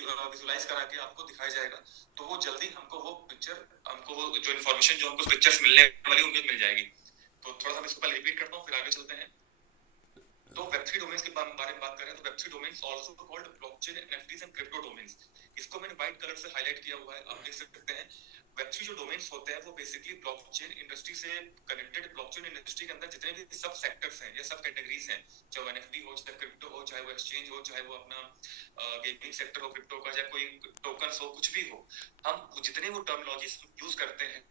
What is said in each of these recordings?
Visualise करा के आपको दिखाया जाएगा, तो वो जल्दी हमको वो पिक्चर, हमको वो जो इन्फॉर्मेशन जो हमको पिक्चर्स मिलने वाली उनको मिल जाएगी। तो थोड़ा सा मैं इसको पहले रिपीट करता हूँ, फिर आगे चलते हैं। तो वेब3 डोमेन्स के बारे में बात करें तो Web3 domains also called blockchain, NFTs and crypto domains. इसको मैंने व्हाइट कलर से हाईलाइट किया हुआ है, आप देख सकते हैं। वेब3 जो डोमेन्स होते हैं वो बेसिकली ब्लॉकचेन इंडस्ट्री से कनेक्टेड, ब्लॉकचेन इंडस्ट्री के अंदर जितने भी सब सेक्टर्स हैं या सब कैटेगरीज हैं, चाहे एनएफटी हो, चाहे क्रिप्टो हो, चाहे वो एक्सचेंज हो, चाहे वो अपना गेमिंग सेक्टर हो क्रिप्टो का, चाहे कोई टोकन्स हो, कुछ भी हो, हम जितने वो टर्मिनोलॉजीज यूज करते हैं,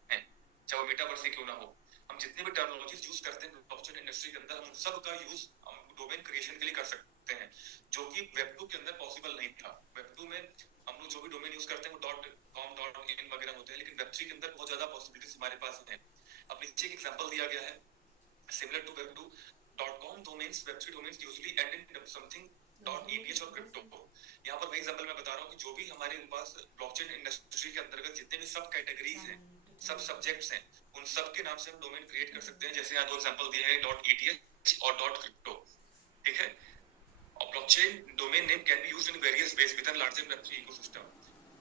चाहे वो मेटावर्स ही क्यों ना हो, हम जितने भी टर्मिनोलॉजीज यूज करते हैं ब्लॉकचेन इंडस्ट्री के अंदर, हम सब का यूज हम डोमेन क्रिएशन के लिए कर सकते हैं, जो कि वेब2 के अंदर पॉसिबल नहीं था। वेब2 में हम लोग जो भी डोमेन यूज करते हैं वो .com.in वगैरह होते हैं, लेकिन वेब3 के अंदर बहुत ज्यादा पॉसिबिलिटीज हमारे पास हैं। अब नीचे एक एग्जांपल दिया गया है, similar to web two, .com domains, वेब3 domains usually end in something .eth और क्रिप्टो। यहाँ पर वही एग्जांपल मैं बता रहा हूँ कि जो भी हमारे पास ब्लॉकचेन इंडस्ट्री के अंतर्गत जितने भी सब कैटेगरीज हैं, सब सब्जेक्ट्स हैं, उन सब के नाम से हम डोमेन क्रिएट कर सकते हैं। जैसे यहाँ दो एग्जांपल दिए हैं, .eth और .crypto, ठीक है। और blockchain domain name can be used in various ways with an larger वेब3 इकोसिस्टम।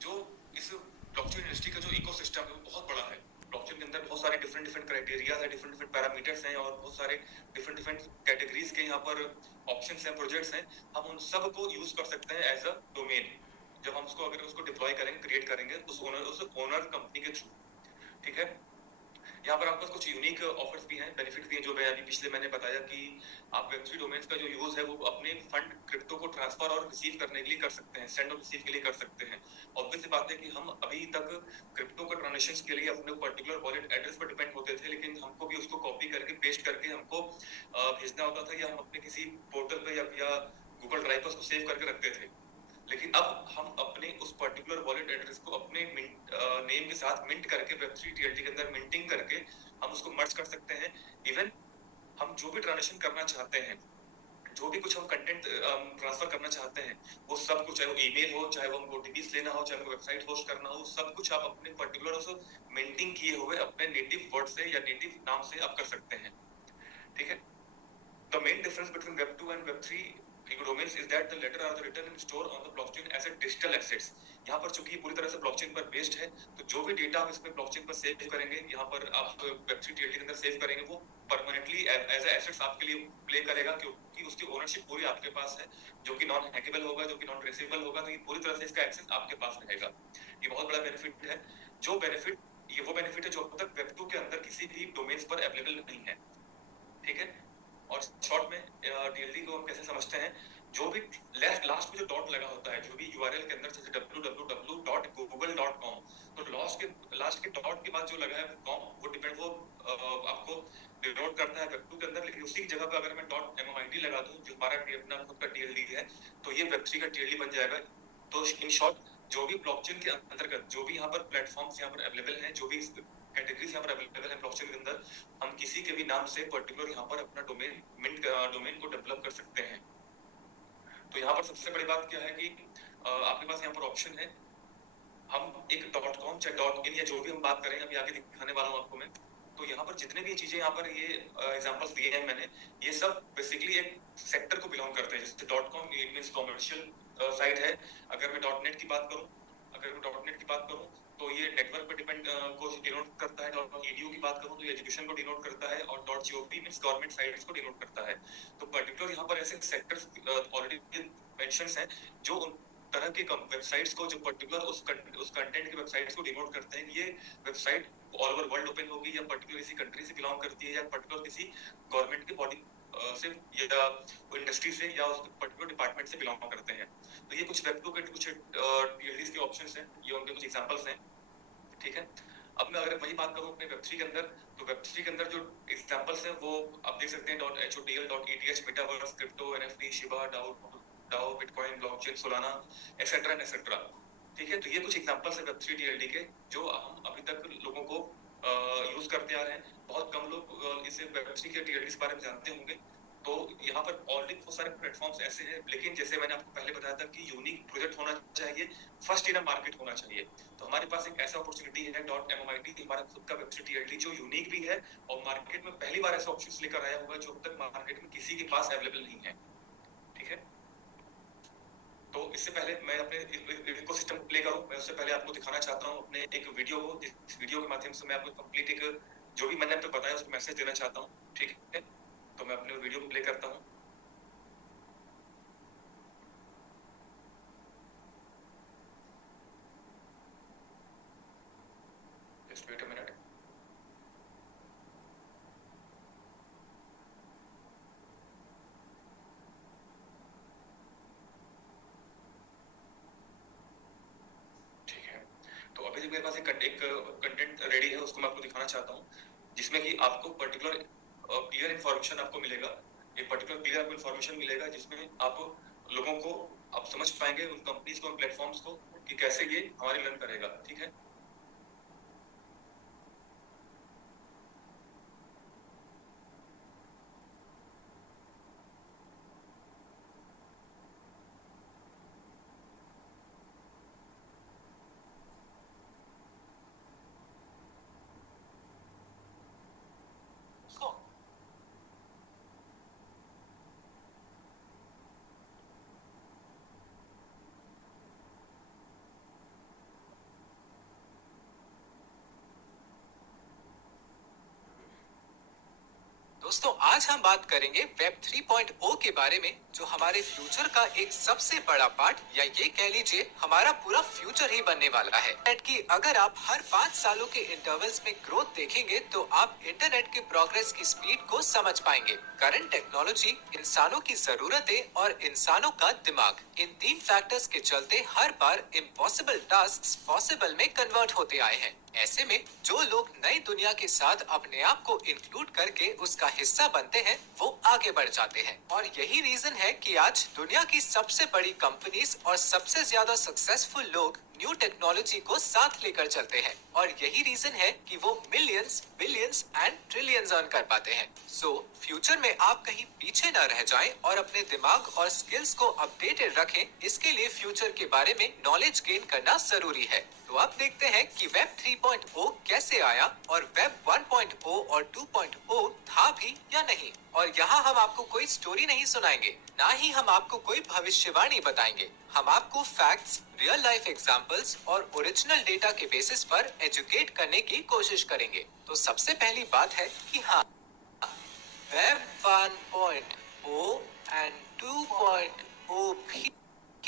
जो इस ब्लॉकचेन इंडस्ट्री का जो इकोसिस्टम है वो बहुत बड़ा है। ब्लॉकचेन के अंदर बहुत सारे डिफरेंट क्राइटेरिया है, डिफरेंट पैरामीटर्स हैं और बहुत सारे डिफरेंट कैटेगरीज के यहाँ पर ऑप्शंस हैं, प्रोजेक्ट्स हैं। हम उन सब को यूज कर सकते हैं एज अ डोमेन, जब हम उसको अगर उसको डिप्लॉय करेंगे, क्रिएट करेंगे उस ओनर कंपनी के थ्रू, ठीक है। यहाँ पर आपको कुछ यूनिक ऑफर्स भी हैं, बेनिफिट्स भी हैं, जो मैं अभी पिछले मैंने बताया कि आप वेब3 डोमेन्स का जो यूज है वो अपने फंड क्रिप्टो को ट्रांसफर और रिसीव करने के लिए कर सकते हैं, सेंड और रिसीव के लिए कर सकते हैं। ऑब्वियस बात है कि हम अभी तक क्रिप्टो के ट्रांजेक्शंस के लिए अपने पर्टिकुलर वॉलेट एड्रेस पर डिपेंड होते थे, लेकिन हमको भी उसको कॉपी करके पेस्ट करके हमको भेजना होता था, या हम अपने किसी पोर्टल पे या गूगल ड्राइव पर उसको सेव करके रखते थे। लेकिन अब हम अपने उस पर्टिकुलर वॉलेट एड्रेस को अपने नेम के साथ मिंट करके, वेब3 टीएलटी के अंदर मिंटिंग करके हम उसको मर्ज कर सकते हैं। इवन हम जो भी ट्रांजेक्शन करना चाहते हैं, जो भी कुछ हम कंटेंट ट्रांसफर करना चाहते हैं, वो सब कुछ, चाहे वो ईमेल हो, चाहे वो हमको ओटीपीस लेना हो, चाहे वो वेबसाइट होस्ट करना हो, सब कुछ आप अपने पर्टिकुलर उस मिंटिंग किए हुए अपने नेटिव वर्ड से या नेटिव नाम से आप कर सकते हैं, ठीक है। The main difference between Web2 and Web3 domains is that the latter are written and stored on the blockchain as a digital assets. यहाँ पर चूंकि पूरी तरह से ब्लॉकचेन पर बेस्ड है, तो जो भी डेटा आप इसमें ब्लॉकचेन पर सेव करेंगे, यहाँ पर आप Web3 टीएलटी के अंदर सेव करेंगे, वो परमानेंटली एज ए एसेट्स आपके लिए प्ले करेगा, क्योंकि उसकी ओनरशिप पूरी आपके पास है, जो कि नॉन हैकेबल होगा, जो कि नॉन ट्रेसेबल होगा, तो ये पूरी तरह से इसका एक्सेस आपके पास रहेगा। ये बहुत बड़ा बेनिफिट है। जो बेनिफिट, ये वो बेनिफिट है जो अब तक Web2 के अंदर किसी भी डोमेन्स पर अवेलेबल नहीं है, ठीक है। और शॉर्ट में टीएलडी को हम कैसे समझते हैं, जो भी लास्ट में जो डॉट लगा होता है, जो भी यूआरएल के अंदर, जैसे www.google.com, तो लास्ट के डॉट के बाद जो लगा है कॉम, वो डिपेंड, वो आपको डिनोट करता है वेब2 के अंदर। लेकिन उसी की जगह पे अगर मैं .mmid लगा दूं, जो हमारा अपना खुद का टीएलडी है, तो ये वेब3 का टीएलडी बन जाएगा। तो इन शॉर्ट, जो भी ब्लॉकचेन के अंतर्गत जो भी यहाँ पर प्लेटफॉर्म्स यहाँ पर अवेलेबल हैं, जो भी कैटेगरीज यहाँ पर अवेलेबल है ब्लॉकचेन के अंदर, हम किसी के भी नाम से पर्टिकुलर यहाँ पर अपना डोमेन को डेवलप कर सकते हैं। तो यहाँ पर सबसे बड़ी बात क्या है कि आपके पास यहाँ पर ऑप्शन है, हम एक .com चाहे .in या जो भी हम बात करें, अभी आगे दिखाने वाला हूँ आपको मैं। तो यहाँ पर जितने भी चीजें यहाँ पर ये एग्जांपल्स दिए हैं मैंने, ये सब बेसिकली एक सेक्टर को बिलोंग करते हैं। जैसे .com it means commercial site है। अगर मैं .net की बात करूँ, तो ये नेटवर्क पे डिपेंड को डिनोट करता है। .edu की बात करूँ तो ये एजुकेशन को डिनोट करता है, और .gov मींस गवर्नमेंट साइट्स को डिनोट करता है। तो पर्टिकुलर यहाँ पर ऐसे सेक्टर्स ऑलरेडी मेंशन्स हैं, जो उन तरह के वेबसाइट्स को, जो पर्टिकुलर उस कंटेंट के वेबसाइट्स को डिनोट करते हैं। ये website all over world open होगी, या पर्टिकुलर किसी कंट्री से बिलोंग करती है, या पर्टिकुलर किसी गवर्नमेंट के बॉडी से, या इंडस्ट्री से, या उस पर्टिकुलर डिपार्टमेंट से बिलोंग करते हैं। तो ये कुछ वेब2 के कुछ टीएलडीज के ऑप्शंस हैं, ये उनके कुछ एग्जांपल्स हैं, ठीक है। अब मैं अगर वही बात करूं अपने वेब3 के अंदर, तो वेब3 के अंदर जो एग्जांपल्स हैं वो आप देख सकते हैं, .hodl, .eth, metaverse, crypto, NFT, Shiba, DAO, bitcoin, blockchain, Solana, etcetera, ठीक है। तो ये कुछ एग्जांपल्स हैं वेब3 टीएलडी के, जो हम अभी तक लोगों को यूज करते आ रहे हैं। बहुत कम लोग इसे वेब3 के टीएलडी के बारे में जानते होंगे। तो यहाँ पर ऑलरेडी बहुत सारे प्लेटफॉर्म्स ऐसे हैं, लेकिन जैसे मैंने आपको पहले बताया था कि यूनिक प्रोजेक्ट होना चाहिए, फर्स्ट इन मार्केट होना चाहिए। तो हमारे पास एक ऐसा अपॉर्चुनिटी है .mmid, हमारा खुद का वेब3 टीएलडी, जो यूनिक भी है और मार्केट में पहली बार ऐसे ऑप्शंस लेकर आया हुआ है जो अब तक मार्केट में किसी के पास अवेलेबल नहीं है, ठीक है। तो इससे पहले मैं अपने करूं, मैं उससे पहले आपको दिखाना चाहता हूं अपने एक वीडियो को। इस वीडियो के माध्यम से मैं आपको कंप्लीट एक जो भी मैंने आपको बताया उसको मैसेज देना चाहता हूं, ठीक है? तो मैं अपने वीडियो को प्ले करता हूं। Just wait a minute. ठीक है, तो अभी जो मेरे पास एक कंटेंट रेडी है उसको मैं आपको दिखाना चाहता हूँ, जिसमें कि आपको पर्टिकुलर क्लियर इंफॉर्मेशन आपको मिलेगा। एक पर्टिकुलर क्लियर आपको इंफॉर्मेशन मिलेगा जिसमें आप लोगों को आप समझ पाएंगे, उन कंपनीज को, उन प्लेटफॉर्म्स को, कि कैसे ये हमारी रन करेगा, ठीक है? उसको दोस्तों आज हम बात करेंगे वेब 3.0 के बारे में, जो हमारे फ्यूचर का एक सबसे बड़ा पार्ट या ये कह लीजिए हमारा पूरा फ्यूचर ही बनने वाला है। इंटरनेट की अगर आप हर 5 सालों के इंटरवल्स में ग्रोथ देखेंगे तो आप इंटरनेट के प्रोग्रेस की स्पीड को समझ पाएंगे। करंट टेक्नोलॉजी, इंसानों की जरूरतें और इंसानों का दिमाग, इन 3 फैक्टर्स के चलते हर बार इम्पॉसिबल टास्क्स पॉसिबल में कन्वर्ट होते आए हैं। ऐसे में जो लोग नई दुनिया के साथ अपने आप को इंक्लूड करके उसका हिस्सा बनते हैं वो आगे बढ़ जाते हैं, और यही रीजन है कि आज दुनिया की सबसे बड़ी कंपनीज और सबसे ज्यादा सक्सेसफुल लोग न्यू टेक्नोलॉजी को साथ लेकर चलते हैं, और यही रीजन है कि वो millions, billions and trillions earn कर पाते हैं। सो फ्यूचर में आप कहीं पीछे न रह जाएं और अपने दिमाग और स्किल्स को अपडेटेड रखें, इसके लिए फ्यूचर के बारे में नॉलेज गेन करना जरूरी है। तो अब देखते हैं कि वेब 3.0 कैसे आया और वेब 1.0 और 2.0 था भी या नहीं। और यहाँ हम आपको कोई स्टोरी नहीं सुनाएंगे, ना ही हम आपको कोई भविष्यवाणी बताएंगे। हम आपको फैक्ट्स, रियल लाइफ एग्जांपल्स और ओरिजिनल डेटा के बेसिस पर एजुकेट करने की कोशिश करेंगे। तो सबसे पहली बात है कि हाँ, वेब 1.0 एंड 2.0 भी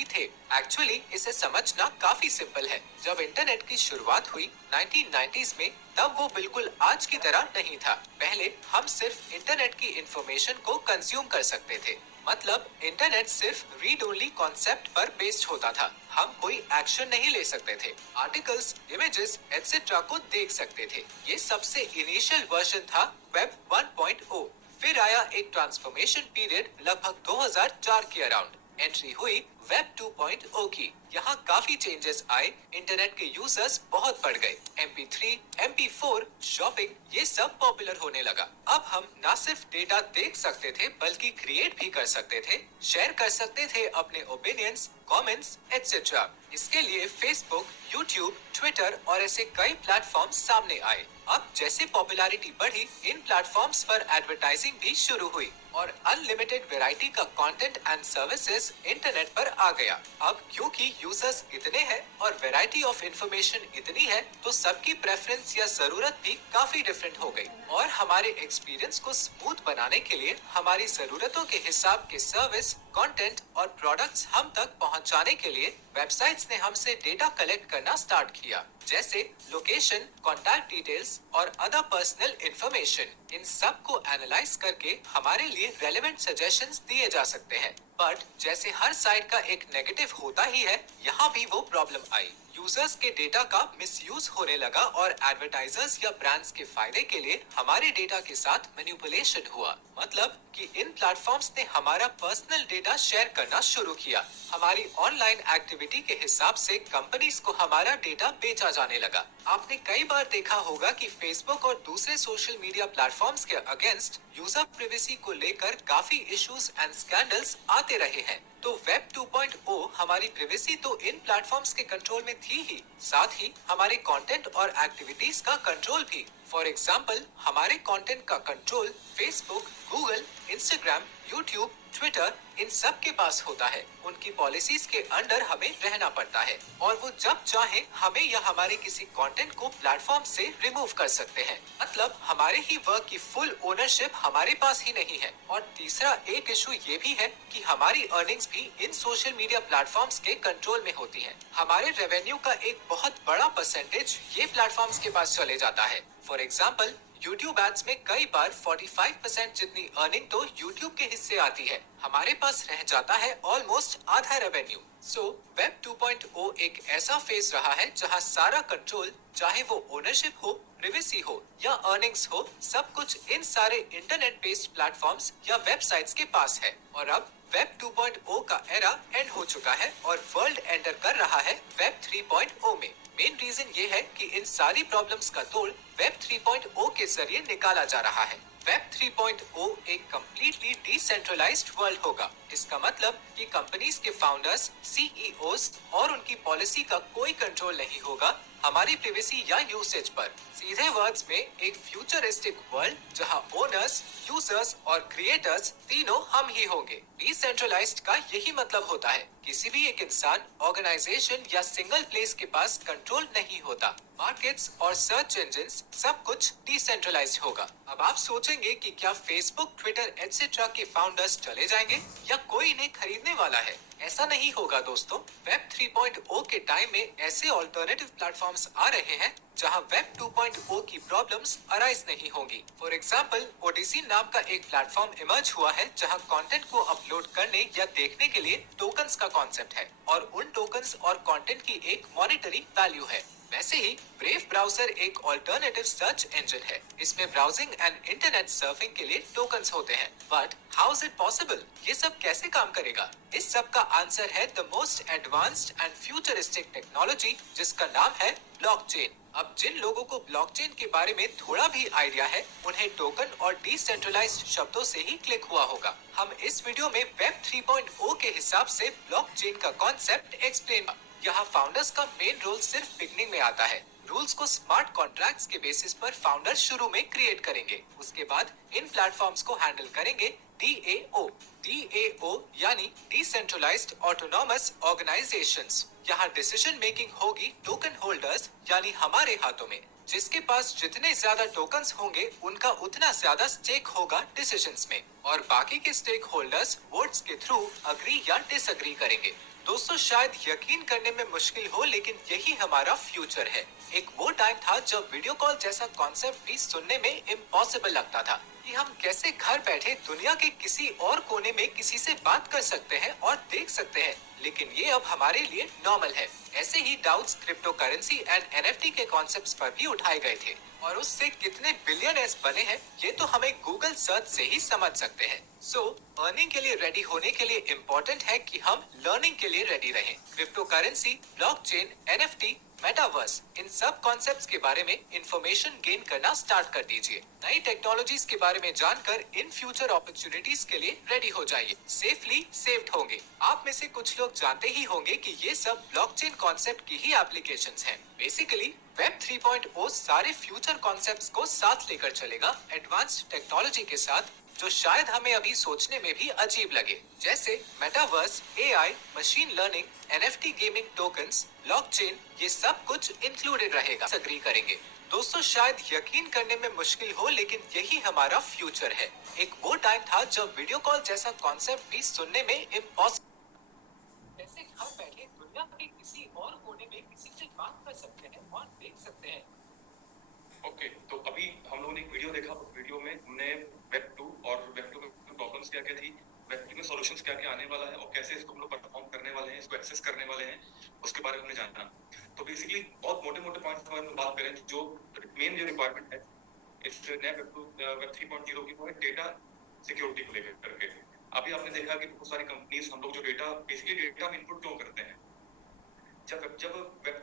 थे। एक्चुअली इसे समझना काफी सिंपल है। जब इंटरनेट की शुरुआत हुई 1990s में, तब वो बिल्कुल आज की तरह नहीं था। पहले हम सिर्फ इंटरनेट की इंफॉर्मेशन को कंज्यूम कर सकते थे, मतलब इंटरनेट सिर्फ रीड ओनली कॉन्सेप्ट पर बेस्ड होता था। हम कोई एक्शन नहीं ले सकते थे, आर्टिकल्स, इमेजेस एटसेट्रा को देख सकते थे। ये सबसे इनिशियल वर्जन था वेब 1.0। फिर आया एक ट्रांसफॉर्मेशन पीरियड लगभग 2004 के अराउंड। एंट्री हुई वेब 2.0 की। यहाँ काफी चेंजेस आए, इंटरनेट के यूजर्स बहुत बढ़ गए। MP3, MP4, शॉपिंग, ये सब पॉपुलर होने लगा। अब हम न सिर्फ डेटा देख सकते थे बल्कि क्रिएट भी कर सकते थे, शेयर कर सकते थे अपने ओपिनियंस, कमेंट्स एटसेट्रा। इसके लिए फेसबुक, यूट्यूब, ट्विटर और ऐसे कई प्लेटफॉर्म सामने आए। अब जैसे पॉपुलैरिटी बढ़ी, इन प्लेटफॉर्म्स पर एडवर्टाइजिंग भी शुरू हुई और अनलिमिटेड वैरायटी का कंटेंट एंड सर्विसेज इंटरनेट पर आ गया। अब क्योंकि यूजर्स इतने हैं और वैरायटी ऑफ इंफॉर्मेशन इतनी है, तो सबकी प्रेफरेंस या जरूरत भी काफी डिफरेंट हो गई। और हमारे एक्सपीरियंस को स्मूथ बनाने के लिए हमारी जरूरतों के हिसाब के सर्विस, कंटेंट और प्रोडक्ट्स हम तक पहुंचाने के लिए वेबसाइट्स ने हमसे डेटा कलेक्ट करना स्टार्ट किया, जैसे लोकेशन, कॉन्टैक्ट डिटेल्स और अदर पर्सनल इंफॉर्मेशन। इन सब को एनालाइज करके हमारे लिए रेलेवेंट सजेशंस दिए जा सकते हैं। बट जैसे हर साइट का एक नेगेटिव होता ही है, यहाँ भी वो प्रॉब्लम आई। यूजर्स के डेटा का मिसयूज होने लगा और एडवर्टाइजर्स या ब्रांड्स के फायदे के लिए हमारे डेटा के साथ मैनिपुलेशन हुआ। मतलब कि इन प्लेटफॉर्म्स ने हमारा पर्सनल डेटा शेयर करना शुरू किया। हमारी ऑनलाइन एक्टिविटी के हिसाब से कंपनीज को हमारा डेटा बेचा जाने लगा। आपने कई बार देखा होगा कि फेसबुक और दूसरे सोशल मीडिया प्लेटफॉर्म्स के अगेंस्ट यूजर प्राइवेसी को लेकर काफी इश्यूज एंड स्कैंडल्स आते रहे हैं। तो वेब 2.0 हमारी प्राइवेसी तो इन प्लेटफॉर्म्स के कंट्रोल में थी ही, साथ ही हमारे कंटेंट और एक्टिविटीज का कंट्रोल भी। फॉर एग्जाम्पल, हमारे कंटेंट का control Facebook, Google, Instagram, YouTube, Twitter, इन सब के पास होता है। उनकी पॉलिसीज के अंडर हमें रहना पड़ता है और वो जब चाहे हमें या हमारे किसी कंटेंट को प्लेटफॉर्म से रिमूव कर सकते हैं। मतलब हमारे ही वर्क की फुल ओनरशिप हमारे पास ही नहीं है। और तीसरा एक इशू ये भी है कि हमारी अर्निंग्स भी इन सोशल मीडिया प्लेटफॉर्म्स के कंट्रोल में होती हैं। हमारे रेवेन्यू का एक बहुत बड़ा परसेंटेज ये प्लेटफॉर्म्स के पास चले जाता है। फॉर एग्जाम्पल, YouTube एड्स में कई बार 45% जितनी अर्निंग तो YouTube के हिस्से आती है। हमारे पास रह जाता है ऑलमोस्ट आधा रेवेन्यू। सो वेब 2.0 एक ऐसा फेज रहा है जहां सारा कंट्रोल, चाहे वो ओनरशिप हो, प्रिवेसी हो या अर्निंग्स हो, सब कुछ इन सारे इंटरनेट बेस्ड प्लेटफॉर्म्स या वेबसाइट्स के पास है। और अब वेब 2.0 का एरा एंड हो चुका है और वर्ल्ड एंटर कर रहा है वेब 3.0 में। मेन रीजन ये है कि इन सारी प्रॉब्लम्स का तोड़ वेब 3.0 के जरिए निकाला जा रहा है। वेब 3.0 एक कंप्लीटली डिसेंट्रलाइज्ड वर्ल्ड होगा। इसका मतलब कि कंपनीज के फाउंडर्स, सीईओज और उनकी पॉलिसी का कोई कंट्रोल नहीं होगा हमारी प्राइवेसी या यूसेज पर। सीधे वर्ड्स में एक फ्यूचरिस्टिक वर्ल्ड जहां ओनर्स, यूजर्स और क्रिएटर्स तीनों हम ही होंगे। डिसेंट्रलाइज्ड का यही मतलब होता है किसी भी एक इंसान, ऑर्गेनाइजेशन या सिंगल प्लेस के पास कंट्रोल नहीं होता। मार्केट्स और सर्च इंजिन्स सब कुछ डिसेंट्रलाइज्ड होगा। अब आप सोचेंगे कि क्या फेसबुक, ट्विटर एटसेट्रा के फाउंडर्स चले जाएंगे या कोई इन्हें खरीदने वाला है? ऐसा नहीं होगा दोस्तों। वेब 3.0 के टाइम में ऐसे ऑल्टरनेटिव प्लेटफॉर्म्स आ रहे हैं जहां वेब 2.0 की प्रॉब्लम्स अराइज नहीं होंगी। फॉर एग्जांपल, ओडिसी नाम का एक प्लेटफॉर्म इमर्ज हुआ है जहां कंटेंट को अपलोड करने या देखने के लिए टोकन्स का कॉन्सेप्ट है और उन टोकन्स और कंटेंट की एक मॉनिटरी वैल्यू है। वैसे ही ब्रेव ब्राउजर एक ऑल्टरनेटिव सर्च इंजन है। इसमें ब्राउजिंग एंड इंटरनेट सर्फिंग के लिए टोकन्स होते हैं। But how is it possible? ये सब कैसे काम करेगा? इस सब का आंसर है the most advanced and futuristic technology जिसका नाम है ब्लॉकचेन। अब जिन लोगों को ब्लॉकचेन के बारे में थोड़ा भी आइडिया है, उन्हें टोकन और डिसेंट्रलाइज्ड शब्दों से ही क्लिक हुआ होगा। हम इस वीडियो में वेब 3.0 के हिसाब से ब्लॉकचेन का कॉन्सेप्ट एक्सप्लेन। यहाँ फाउंडर्स का मेन रोल सिर्फ बिगनिंग में आता है। रूल्स को स्मार्ट कॉन्ट्रैक्ट्स के बेसिस पर फाउंडर्स शुरू में क्रिएट करेंगे। उसके बाद इन प्लेटफॉर्म्स को हैंडल करेंगे DAO। DAO यानी डिसेंट्रलाइज्ड ऑटोनॉमस ऑर्गेनाइजेशंस। यहाँ डिसीजन मेकिंग होगी टोकन होल्डर्स यानी हमारे हाथों में। जिसके पास जितने ज्यादा टोकन्स होंगे उनका उतना ज्यादा स्टेक होगा डिसीजंस में और बाकी के स्टेक होल्डर्स वोट्स के थ्रू अग्री या डिसअग्री करेंगे। दोस्तों, शायद यकीन करने में मुश्किल हो लेकिन यही हमारा फ्यूचर है। एक वो टाइम था जब वीडियो कॉल जैसा कॉन्सेप्ट भी सुनने में इम्पॉसिबल लगता था कि हम कैसे घर बैठे दुनिया के किसी और कोने में किसी से बात कर सकते हैं और देख सकते हैं, लेकिन ये अब हमारे लिए नॉर्मल है। ऐसे ही doubts crypto currency and NFT के कॉन्सेप्ट्स पर भी उठाए गए थे और उससे कितने बिलियनर्स बने हैं ये तो हमें गूगल सर्च से ही समझ सकते हैं। सो अर्निंग के लिए रेडी होने के लिए इम्पोर्टेंट है कि हम लर्निंग के लिए रेडी रहें। Crypto currency, blockchain, NFT, metaverse, इन सब कॉन्सेप्ट्स के बारे में इंफॉर्मेशन गेन करना स्टार्ट कर दीजिए। नई टेक्नोलॉजीज के बारे में जानकर इन फ्यूचर अपॉर्चुनिटीज के लिए रेडी हो जाइए। सेफली सेव्ड होंगे। आप में से कुछ लोग जानते ही होंगे कि ये सब ब्लॉकचेन कॉन्सेप्ट की ही एप्लीकेशंस हैं। बेसिकली वेब 3.0 सारे फ्यूचर कॉन्सेप्ट्स को साथ लेकर चलेगा, एडवांस्ड टेक्नोलॉजी के साथ, जो शायद हमें अभी सोचने में भी अजीब लगे, जैसे metaverse, AI, machine learning, NFT gaming tokens, blockchain, ये सब कुछ इंक्लूडेड रहेगा। अग्री करेंगे दोस्तों, शायद यकीन करने में मुश्किल हो लेकिन यही हमारा फ्यूचर है। एक वो टाइम था जब वीडियो कॉल जैसा कॉन्सेप्ट भी सुनने में इम्पॉसिबल। ऐसे घर बैठे दुनिया के किसी और कोने में किसी से बात कर सकते हैं और देख सकते हैं। ओके, तो अभी हम लोगों ने एक वीडियो देखा। उस वीडियो में हमने वेब 2 और वेब 2 में प्रॉब्लम्स क्या क्या थी, वेब 3 में सॉल्यूशंस क्या क्या आने वाला है और कैसे इसको हम लोग परफॉर्म करने वाले हैं, इसको एक्सेस करने वाले हैं, उसके बारे में हमने जाना। तो बेसिकली बहुत मोटे-मोटे पॉइंट्स पर हम बात करें, जो मेन जो रिक्वायरमेंट है इस नए वेब 3.0 की, वो है डेटा सिक्योरिटी को लेकर करके। अभी आपने देखा कि बहुत सारी कंपनीज, हम लोग जो डेटा बेसिकली डेटा में इनपुट क्यों करते हैं, जब वेब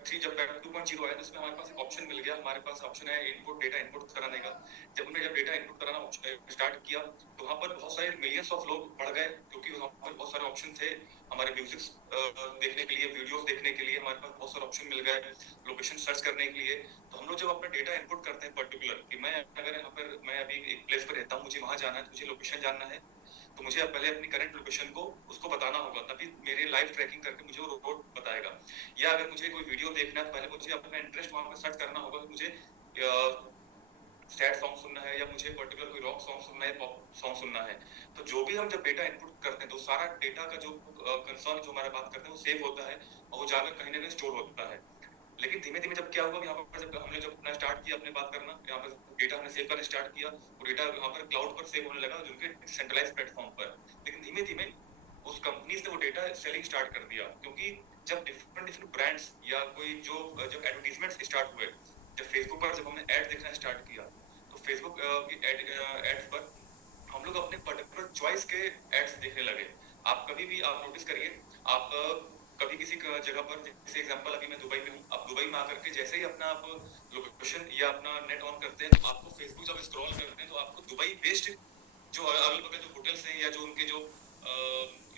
2.0 आया तो उसमें हमारे पास एक ऑप्शन मिल गया। हमारे पास ऑप्शन है इनपुट, डेटा इनपुट कराने का। जब डेटा इनपुट कराना स्टार्ट किया तो वहाँ पर बहुत सारे मिलियंस ऑफ लोग बढ़ गए, क्योंकि वहाँ पर बहुत सारे ऑप्शन थे हमारे म्यूजिक देखने के लिए, वीडियोस देखने के लिए। हमारे पास बहुत सारे ऑप्शन मिल गए लोकेशन सर्च करने के लिए। तो हम लोग जब अपना डेटा इनपुट करते हैं पर्टिकुलर कि मैं अगर यहाँ पर मैं अभी एक प्लेस पर रहता हूँ, मुझे वहाँ जाना है, मुझे लोकेशन जानना है, तो मुझे पहले अपनी करंट लोकेशन को उसको बताना होगा, तभी मेरे लाइव ट्रैकिंग करके मुझे वो रोड बताएगा। या अगर मुझे कोई वीडियो देखना है, पहले मुझे अपना इंटरेस्ट वहां पर सर्च करना होगा कि मुझे सैड सॉन्ग सुनना है या मुझे पर्टिकुलर कोई रॉक सॉन्ग सुनना है, पॉप सॉन्ग सुनना है। तो जो भी हम जब डेटा इनपुट करते हैं तो सारा डेटा का जो कंसर्न जो हमारा बात करते हैं वो सेव होता है और वो जाकर कहीं ना कहीं स्टोर होता है। लेकिन धीमे धीमे जब क्या हुआ, यहाँ पर जब हमने जब अपना स्टार्ट किया अपने बात करना, यहाँ पर डेटा हमने सेव करना स्टार्ट किया, वो डेटा यहाँ पर क्लाउड पर सेव होने लगा जिनके सेंट्रलाइज प्लेटफॉर्म पर। लेकिन धीमे धीमे उस कंपनी ने वो डेटा सेलिंग स्टार्ट कर दिया, क्योंकि जब डिफरेंट डिफरेंट ब्रांड्स या कोई जो जब एडवर्टीजमेंट स्टार्ट हुए, जब फेसबुक पर जब हमने एड देखना स्टार्ट किया, तो फेसबुक की एड्स पर हम लोग अपने पर्टिकुलर चॉइस के एड्स देखने लगे। आप कभी भी आप नोटिस करिए, आप कभी किसी जगह पर, जैसे एग्जांपल अभी मैं दुबई में हूँ, आप दुबई में आकर के जैसे ही अपना आप लोकेशन या अपना नेट ऑन करते हैं तो आपको फेसबुक जब स्क्रॉल करते हैं तो आपको दुबई बेस्ड जो अगल बगल जो होटल्स हैं या जो उनके जो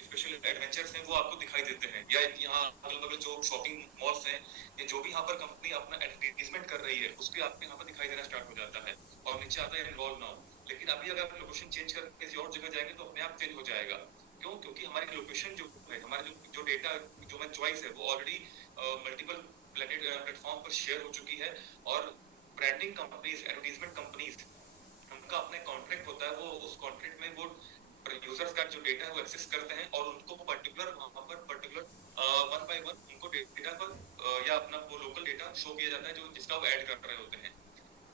स्पेशल एडवेंचर्स हैं वो आपको दिखाई देते हैं, या यहाँ अगल बगल जो शॉपिंग मॉल्स हैं या जो भी यहाँ पर कंपनी अपना एडवर्टीजमेंट कर रही है उसके आपके यहाँ पर दिखाई देना स्टार्ट हो जाता है और नीचे आता है इन्वॉल्व नाउ। लेकिन अभी अगर आप लोकेशन चेंज करके किसी और जगह जाएंगे तो अपने आप चेंज हो जाएगा। क्यों? क्योंकि हमारी लोकेशन जो है, हमारा जो डेटा जो मैं चॉइस है वो ऑलरेडी मल्टीपल प्लेटफॉर्म पर शेयर हो चुकी है। और ब्रांडिंग कंपनीज, एडवर्टीजमेंट कंपनीज, उनका अपना कॉन्ट्रैक्ट होता है, वो उस कॉन्ट्रैक्ट में वो यूजर्स का जो डेटा है वो एक्सेस करते हैं और उनको पर्टिकुलर वहां पर पर्टिकुलर वन बाय वन उनको डेटा पर या अपना वो लोकल डेटा शो किया जाता है जो जिसका वो ऐड कर रहे होते हैं।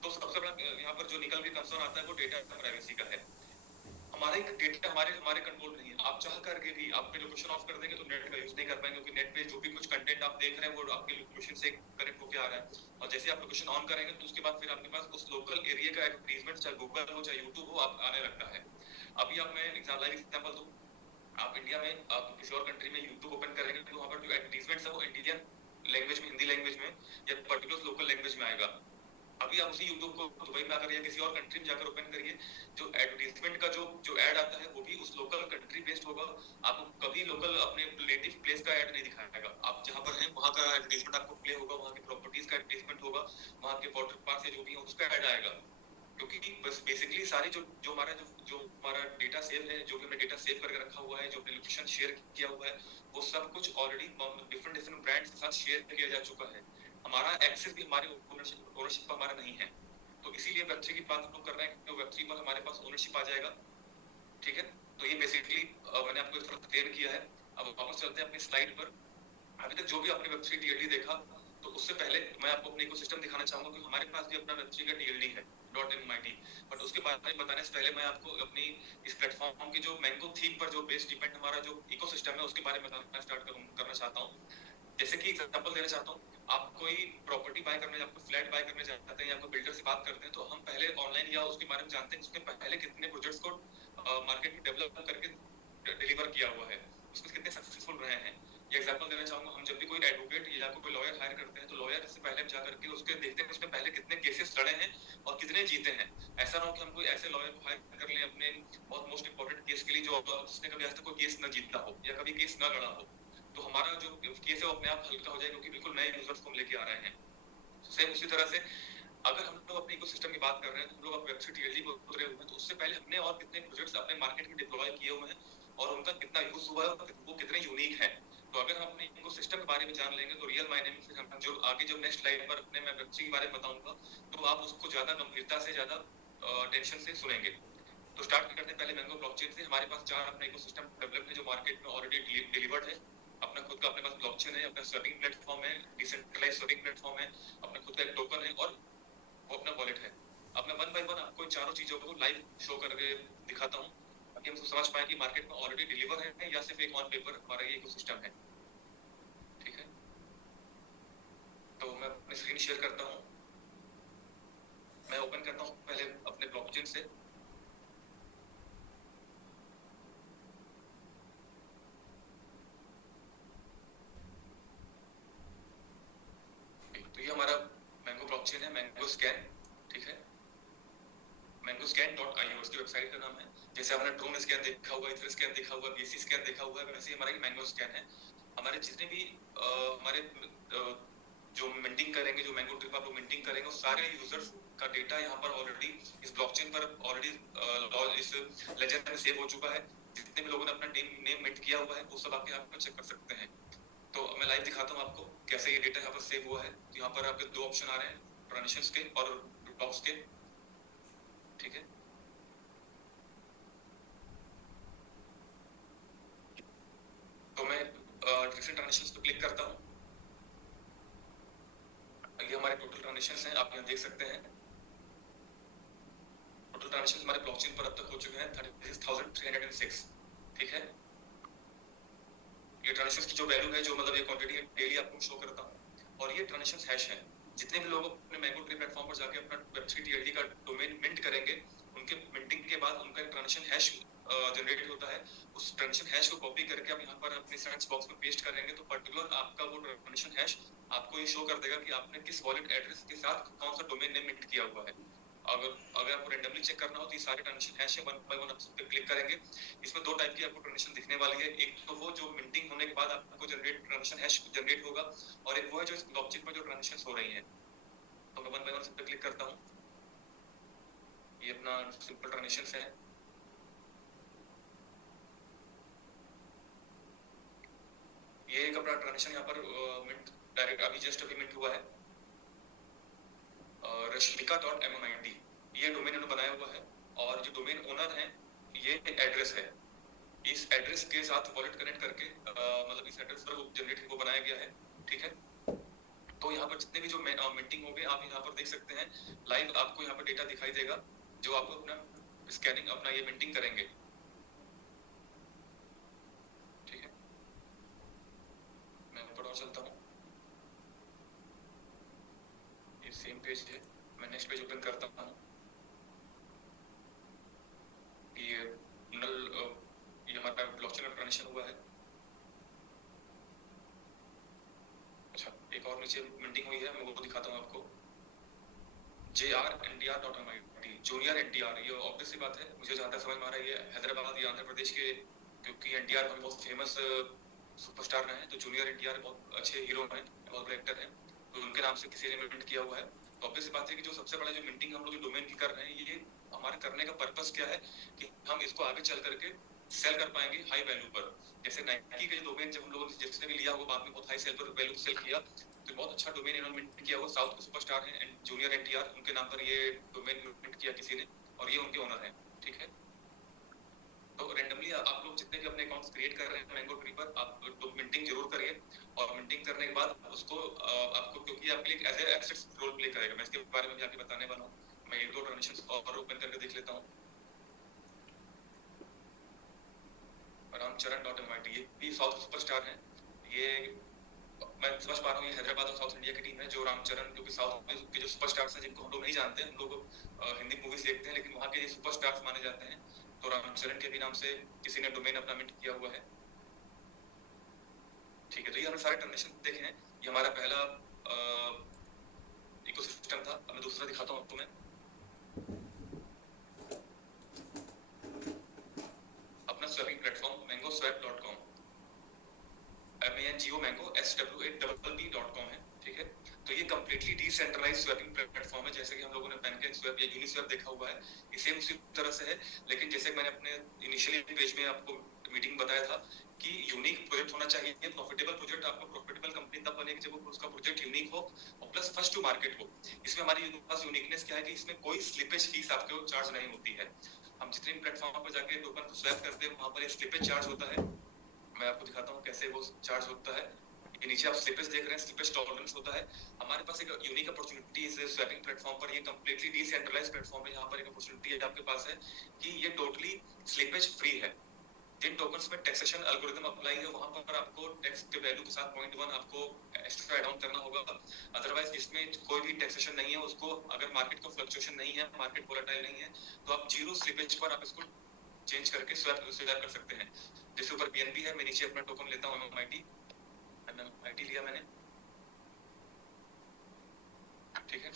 तो सबसे बड़ा यहाँ पर जो निकल के कंसर्न आता है वो डेटा प्राइवेसी का है। हमारे डेटा हमारे हमारे कंट्रोल नहीं है। आप चाह करके भी आपने लोकेशन ऑफ कर देंगे तो नेट का यूज नहीं कर पाएंगे, क्योंकि नेट पे जो भी कुछ कंटेंट आप देख रहे हैं वो आपके लोकेशन से कनेक्ट होकर आ रहा है। और जैसे आप लोकेशन ऑन करेंगे तो उसके बाद फिर आपके पास उस लोकल एरिया का एडवर्टीजमेंट, चाहे गूगल हो चाहे यूट्यूब हो, आप आने लगता है। अभी आप मैं लाइव एग्जांपल दूं, आप इंडिया में आप किसी और कंट्री में यूट्यूब ओपन करेंगे तो वहां पर जो एडवर्टीजमेंट्स है वो इंडियन लैंग्वेज में, हिंदी लैंग्वेज में या पर्टिकुलर लोकल लैंग्वेज में आएगा। अभी आप उसी यूट्यूब को दुबई में आकर या किसी और कंट्री में जाकर ओपन करिए, जो एडवर्टीजमेंट का जो जो एड आता है वो भी उस लोकल कंट्री बेस्ड होगा। आपको कभी लोकल अपने नेटिव प्लेस का एड नहीं दिखाएगा। आप जहां पर हैं वहां का एडवर्टीजमेंट आपको प्ले होगा, वहां की प्रॉपर्टीज का एडवर्टीजमेंट होगा, वहां के वाटर पार्क या जो भी है उसका एड आएगा। क्योंकि बस बेसिकली सारी जो जो हमारा जो हमारा डेटा सेव है, जो भी हमने डेटा सेव करके रखा हुआ है, जो हमने लोकेशन शेयर किया हुआ है, वो सब कुछ ऑलरेडी डिफरेंट डिफरेंट ब्रांड्स के साथ शेयर किया जा चुका है। हमारा एक्सेस भी हमारे ओनरशिप हमारा नहीं है। तो इसीलिए वेब3 की बात हम लोग कर रहे हैं कि वेब3 पर हमारे पास ओनरशिप आ जाएगा। ठीक है, तो ये बेसिकली मैंने आपको इस तरह क्लियर किया है। अब वापस चलते हैं अपनी स्लाइड पर। अभी तक जो भी आपने वेब3 टीएलडी देखा, तो उससे पहले मैं आपको अपनी इकोसिस्टम दिखाना चाहूंगा कि हमारे पास भी अपना वेब3 का टीएलडी है .mit। बट उसके बारे में बताने से पहले मैं आपको अपनी इस प्लेटफॉर्म की जो मैंगो थीम पर जो बेस डिपेंड हमारा जो इकोसिस्टम है उसके बारे में बताना स्टार्ट करना चाहता हूँ। जैसे कि एग्जांपल देना चाहता हूँ, आप कोई प्रॉपर्टी बाय करने, आपको फ्लैट बाय करने जाते हैं या कोई बिल्डर से बात करते हैं तो हम पहले ऑनलाइन या उसके बारे में जानते हैं उसने पहले कितने प्रोजेक्ट्स को मार्केट में डेवलप करके डिलीवर किया हुआ है, उसमें कितने सक्सेसफुल रहे हैं। ये एग्जांपल देना चाहूंगा, हम जब भी कोई एडवोकेट या कोई लॉयर हायर करते हैं तो लॉयर से पहले हम जाकर के उसके देखते हैं उसने पहले कितने केसेस लड़े हैं और कितने जीते हैं। ऐसा ना हो कि हम कोई ऐसे लॉयर को हायर कर लें अपने बहुत मोस्ट इंपॉर्टेंट केस के लिए जो जिसने कभी आज तक कोई केस न जीता हो या कभी केस न लड़ा हो, तो हमारा जो केस है वो अपने आप हल्का हो जाएगा, क्योंकि बिल्कुल नए यूजर्स को हम लेके आ रहे हैं। सेम उसी तरह से अगर हम लोग अपने इकोसिस्टम की बात कर रहे हैं तो हम लोग वेब3 टीएलडी को उतरे हुए हैं, तो उससे पहले हमने और कितने प्रोजेक्ट्स अपने मार्केट में डिप्लॉय किए हुए हैं और उनका कितना यूज हुआ है और वो कितने यूनिक है। तो अगर हम अपने इकोसिस्टम के बारे में जान लेंगे तो रियल मायने में फिर हम जो आगे जो नेक्स्ट स्लाइड पर अपने मैं वेब3 के बारे में बताऊंगा तो आप उसको ज्यादा गंभीरता से, ज्यादा टेंशन से सुनेंगे। तो स्टार्ट करते हैं पहले मैंगो ब्लॉकचेन से। हमारे पास 4 अपना इकोसिस्टम डेवलप है जो मार्केट में ऑलरेडी डिलीवर्ड है। अपना खुद का अपने पास ब्लॉकचेन है, अपना सर्विंग प्लेटफॉर्म है, डिसेंट्रलाइज्ड सर्विंग प्लेटफॉर्म है, अपना खुद का एक टोकन है और वो अपना वॉलेट है। अब मैं वन बाय वन आपको इन चारों चीजों को लाइव शो करके दिखाता हूँ ताकि हम समझ पाए कि मार्केट में ऑलरेडी डिलीवर है या सिर्फ एक ऑन पेपर हमारा ये इकोसिस्टम है। ठीक है, तो मैं अपनी स्क्रीन शेयर करता हूँ। मैं ओपन करता हूँ पहले अपने ब्लॉकचेन से। तो ये हमारा मैंगो ब्लॉकचेन है, मैंगो स्कैन। ठीक है, mangoScan.io उसकी वेबसाइट का नाम है। जैसे हमने ड्रोन स्कैन देखा हुआ, इथर स्कैन देखा हुआ, बीएससी स्कैन देखा हुआ है, वैसे ही हमारा ये मैंगो स्कैन है। हमारे जितने भी हमारे जो मिंटिंग करेंगे, जो मैंगो ट्रिप आप लोग मिंटिंग करेंगे, उस सारे यूजर्स का डेटा यहाँ पर ऑलरेडी इस ब्लॉकचेन पर ऑलरेडी इस लेजर में सेव हो चुका है, जितने भी लोगों ने अपना नेम मिंट किया हुआ है वो सब आके यहाँ पर चेक कर सकते हैं। तो मैं लाइव दिखाता हूँ आपको कैसे ये डेटा यहाँ पर सेव हुआ है। तो यहाँ पर आपके दो ऑप्शन आ रहे हैं, ट्रांजिशंस के और ब्लॉक्स के, ठीक है। तो मैं रिसेंट ट्रांजिशंस पे क्लिक करता हूँ। ये हमारे टोटल ट्रांजिशंस हैं, आप यहाँ देख सकते हैं। टोटल ट्रांजिशंस हमारे ब्लॉकचेन पर अब तक हो चुके हैं 36,306, ठीक है। ये ट्रांजिशंस की जो वैल्यू है, जो मतलब ये क्वांटिटी है, डेली आपको शो करता हूँ। और ये ट्रांजिशंस हैश है। जितने भी लोग अपने मैंगो ट्री प्लेटफॉर्म पर जाके अपना वेब3 TLD का डोमेन मिंट करेंगे, उनके मिंटिंग के बाद उनका एक ट्रांजिशन हैश जनरेट होता है। उस ट्रांजिशन हैश को कॉपी करके आप यहाँ पर अपने सर्च बॉक्स में पेस्ट करेंगे तो पर्टिकुलर आपका वो ट्रांजिशन हैश आपको ये शो कर देगा कि आपने किस वॉलेट एड्रेस के साथ कौन सा डोमेन नेम मिंट किया हुआ है। अगर आपको रैंडमली चेक करना हो तो ये सारे ट्रांजिशन हैश है, वन बाय वन आप सब पे क्लिक करेंगे। इसमें दो टाइप की आपको ट्रांजिशन दिखने वाली है। एक तो वो जो मिंटिंग होने के बाद आपको जनरेट ट्रांजिशन हैश जनरेट होगा, और एक वो है जो इस ब्लॉकचेन पर जो ट्रांजिशंस हो रही हैं। तो मैं वन बाय वन सब पे क्लिक करता हूँ। ये अपना सिंपल ट्रांजिशंस है। ये एक अपना ट्रांजिशन यहाँ पर मिंट डायरेक्ट अभी जस्ट अभी मिंट हुआ है, rashmika.mmit, ये डोमेन इन्होंने बनाया हुआ है। और जो डोमेन ओनर है ये एड्रेस है। इस एड्रेस के साथ वॉलेट कनेक्ट करके मतलब इस एड्रेस पर वो जनरेट वो बनाया गया है, ठीक है। तो यहाँ पर जितने भी जो मिंटिंग होंगे आप यहाँ पर देख सकते हैं। लाइव आपको यहाँ पर डेटा दिखाई देगा जो आपको अपना स्कैनिंग अपना ये मिंटिंग करेंगे, ठीक है। मैं ऊपर और चलता हूँ। ये सेम पेज है, मैं नेक्स्ट पेज ओपन करता हूँ। ये ये हमारा ब्लॉकचेन का ट्रांजिशन हुआ है। अच्छा, एक और नीचे मिंटिंग हुई है, मैं वो दिखाता हूँ आपको। JRNDR.MIT, junior NTR। ये ऑब्वियस सी बात है, मुझे जहाँ तक समझ में आ रहा है ये हैदराबाद या आंध्र प्रदेश के, क्योंकि NTR हम बहुत फेमस सुपरस्टार रहे हैं। तो जूनियर NTR बहुत अच्छे हीरो हैं, बहुत बड़े एक्टर हैं, तो उनके नाम से किसी ने मिंट किया हुआ है। तो ऑब्वियस सी बात है कि जो सबसे बड़ा जो मिंटिंग हम लोग जो डोमेन की कर रहे हैं, ये हमारे करने का पर्पस क्या है कि हम इसको आगे चल करके सेल कर पाएंगे हाई वैल्यू पर। जैसे नाइकी के जो डोमेन जब हम लोगों ने जिसने भी लिया होगा बाद में बहुत हाई सेल पर वैल्यू सेल किया, तो बहुत अच्छा डोमेन इन्होंने मिंट किया हुआ। साउथ के सुपरस्टार हैं जूनियर NTR, उनके नाम पर ये डोमेन मिंट किया किसी ने, और ये उनके ओनर हैं, ठीक है। तो रैंडमली आप लोग जितने भी अपने अकाउंट्स क्रिएट कर रहे हैं मैंगो ट्री पर, आप तो मिंटिंग जरूर करिए। और मिंटिंग करने के बाद उसको आपको, क्योंकि आपके लिए as a assets role play करेगा। मैं इसके बारे में भी आपको बताने वाला हूँ। मैं एक दो ट्रांजिशंस और ओपन करके देख लेता हूँ। रामचरण.MIT, ये भी साउथ सुपरस्टार हैं। ये मैं समझ पा रहा हूँ ये हैदराबाद और साउथ इंडिया की टीम है। जो रामचरण, जो कि साउथ के जो सुपरस्टार्स हैं जिनको हम लोग नहीं जानते, हम लोग हिंदी मूवीज देखते हैं, लेकिन वहाँ के ये सुपरस्टार्स माने जाते हैं। तो रामचरण के भी नाम से किसी ने डोमेन अपना मिंट किया हुआ है, ठीक है। तो ये हमने सारे ट्रांजेक्शन देखे हैं। ये हमारा पहला इकोसिस्टम था। अब मैं दूसरा दिखाता हूँ आपको। मैं अपना swapping platform mangoswap.com, MANGO SWAPP.com है, ठीक है। तो ये कंप्लीटली डिसेंट्रलाइज्ड स्वैपिंग प्लेटफॉर्म है। जैसे कि हम लोगों ने पैनकेक स्वैप या यूनिस्वैप देखा हुआ है, ये सेम उसी तरह से है। लेकिन जैसे मैंने अपने इनिशियली पेज में आपको मीटिंग बताया था कि यूनिक प्रोजेक्ट होना चाहिए, प्रॉफिटेबल प्रोजेक्ट। आपको प्रॉफिटेबल कंपनी तब बनेगी जब उसका प्रोजेक्ट यूनिक हो और प्लस फर्स्ट टू मार्केट हो। इसमें हमारी पास यूनिकनेस क्या है कि इसमें कोई स्लिपेज फीस आपको चार्ज नहीं होती है। हम जितने प्लेटफॉर्म पर जाके टोकन को स्वैप करते हैं वहां पर एक स्लिपेज चार्ज होता है। मैं आपको दिखाता हूँ कैसे वो चार्ज होता है। ये नीचे आप स्लिपेज देख रहे हैं, स्लिपेज टॉलरेंस होता है। हमारे पास एक यूनिक अपॉर्चुनिटी इस स्वैपिंग प्लेटफॉर्म पर, ये कंप्लीटली डिसेंट्रलाइज्ड प्लेटफॉर्म है। यहाँ पर एक अपॉर्चुनिटी आपके पास है कि ये टोटली स्लिपेज फ्री है। जिन टोकन्स में टैक्सेशन एल्गोरिथम अप्लाई है वहां पर आपको टैक्स के वैल्यू के साथ 0.1 आपको एक्स्ट्रा ऐड ऑन करना होगा। अदरवाइज इसमें कोई भी टैक्सेशन नहीं है। उसको अगर मार्केट को फ्लक्चुएशन नहीं है, मार्केट वोलेटाइल नहीं है, तो आप जीरो स्लिपेज पर आप इसको चेंज करके स्वैप कर सकते हैं। जैसे ऊपर BNB है, मैं नीचे अपना टोकन लेता हूँ MMIT लिया मैंने, ठीक है।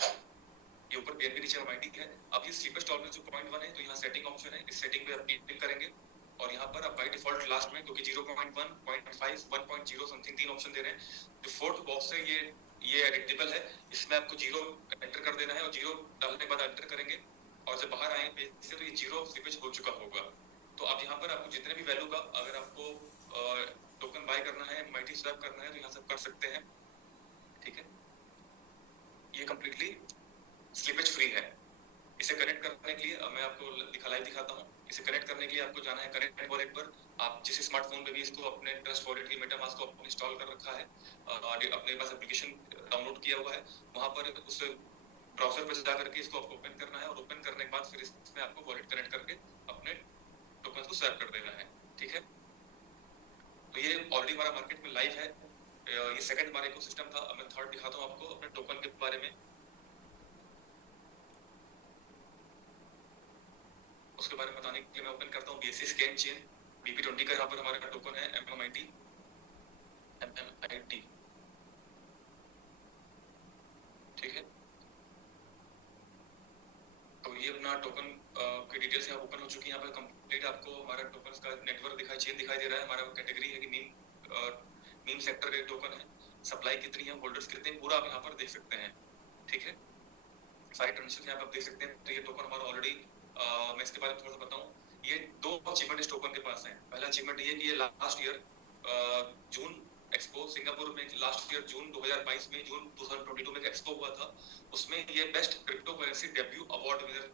ये ऊपर BNB नीचे MMIT है। अब ये स्लिपेज टॉलरेंस जो 0.1 है, तो यहाँ सेटिंग ऑप्शन है, इस सेटिंग पे आप क्लिक करेंगे और यहाँ पर आप बाय डिफॉल्ट लास्ट में, क्योंकि 0.1, 0.5, 1.0 समथिंग 3 ऑप्शन दे रहे हैं। जो फोर्थ बॉक्स है ये एडिटेबल है, इसमें आपको 0 एंटर कर देना है और 0 डालने के बाद एंटर करेंगे और जब बाहर आए पेज से तो ये 0 स्लिपेज हो चुका होगा। तो आप यहाँ पर आपको जितने भी वैल्यू का अगर आपको टोकन बाय करना है, माइटी स्वैप करना है, तो यहाँ से कर सकते हैं। ठीक है, ये कंप्लीटली स्लिपेज फ्री है। इसे कनेक्ट करने के लिए मैं आपको लाइव दिखाता हूँ। इसे कनेक्ट करने के लिए आपको जाना है कनेक्ट वॉलेट पर। आप जिस स्मार्टफोन पे भी इसको अपने ट्रस्ट वॉलेट की मेटामास्क को अपने इंस्टॉल कर रखा है, अपने पास एप्लीकेशन डाउनलोड किया हुआ है, वहां पर उस ब्राउजर पर जाकर के इसको आपको ओपन करना है और ओपन करने के बाद फिर इसमें आपको वॉलेट कनेक्ट करके अपने टोकन को स्वैप कर देना है। ठीक है, तो ये ऑलरेडी हमारा मार्केट में लाइव है। ये सेकंड हमारा इकोसिस्टम था। अब मैं थर्ड दिखाता हूँ आपको अपने टोकन के बारे में। उसके बारे में बताने के लिए मैं ओपन करता हूँ BSC स्कैन चेन BP20 का। यहाँ पर हमारा टोकन है MMIT। ठीक है, तो ये अपना टोकन की डिटेल्स यहाँ ओपन हो चुकी है। यहाँ पर कंप्लीट आपको हमारा टोकन का नेटवर्क दिखाई चेन दिखाई दे रहा है। हमारा कैटेगरी है कि मीम सेक्टर का टोकन है। सप्लाई कितनी है, होल्डर्स कितने हैं, पूरा आप यहाँ पर देख सकते हैं। ठीक है, सारी ट्रांजेक्शन यहाँ पर आप देख सकते हैं। तो ये टोकन हमारा ऑलरेडी, मैं इसके बारे में थोड़ा सा बताऊं। ये दो अचीवमेंट इस टोकन के पास है। पहला अचीवमेंट ये कि ये लास्ट ईयर जून एक्सपो सिंगापुर में, लास्ट ईयर जून 2022 में, जून 2022 में एक्सपो हुआ था, उसमें ये best crypto currency debut award winner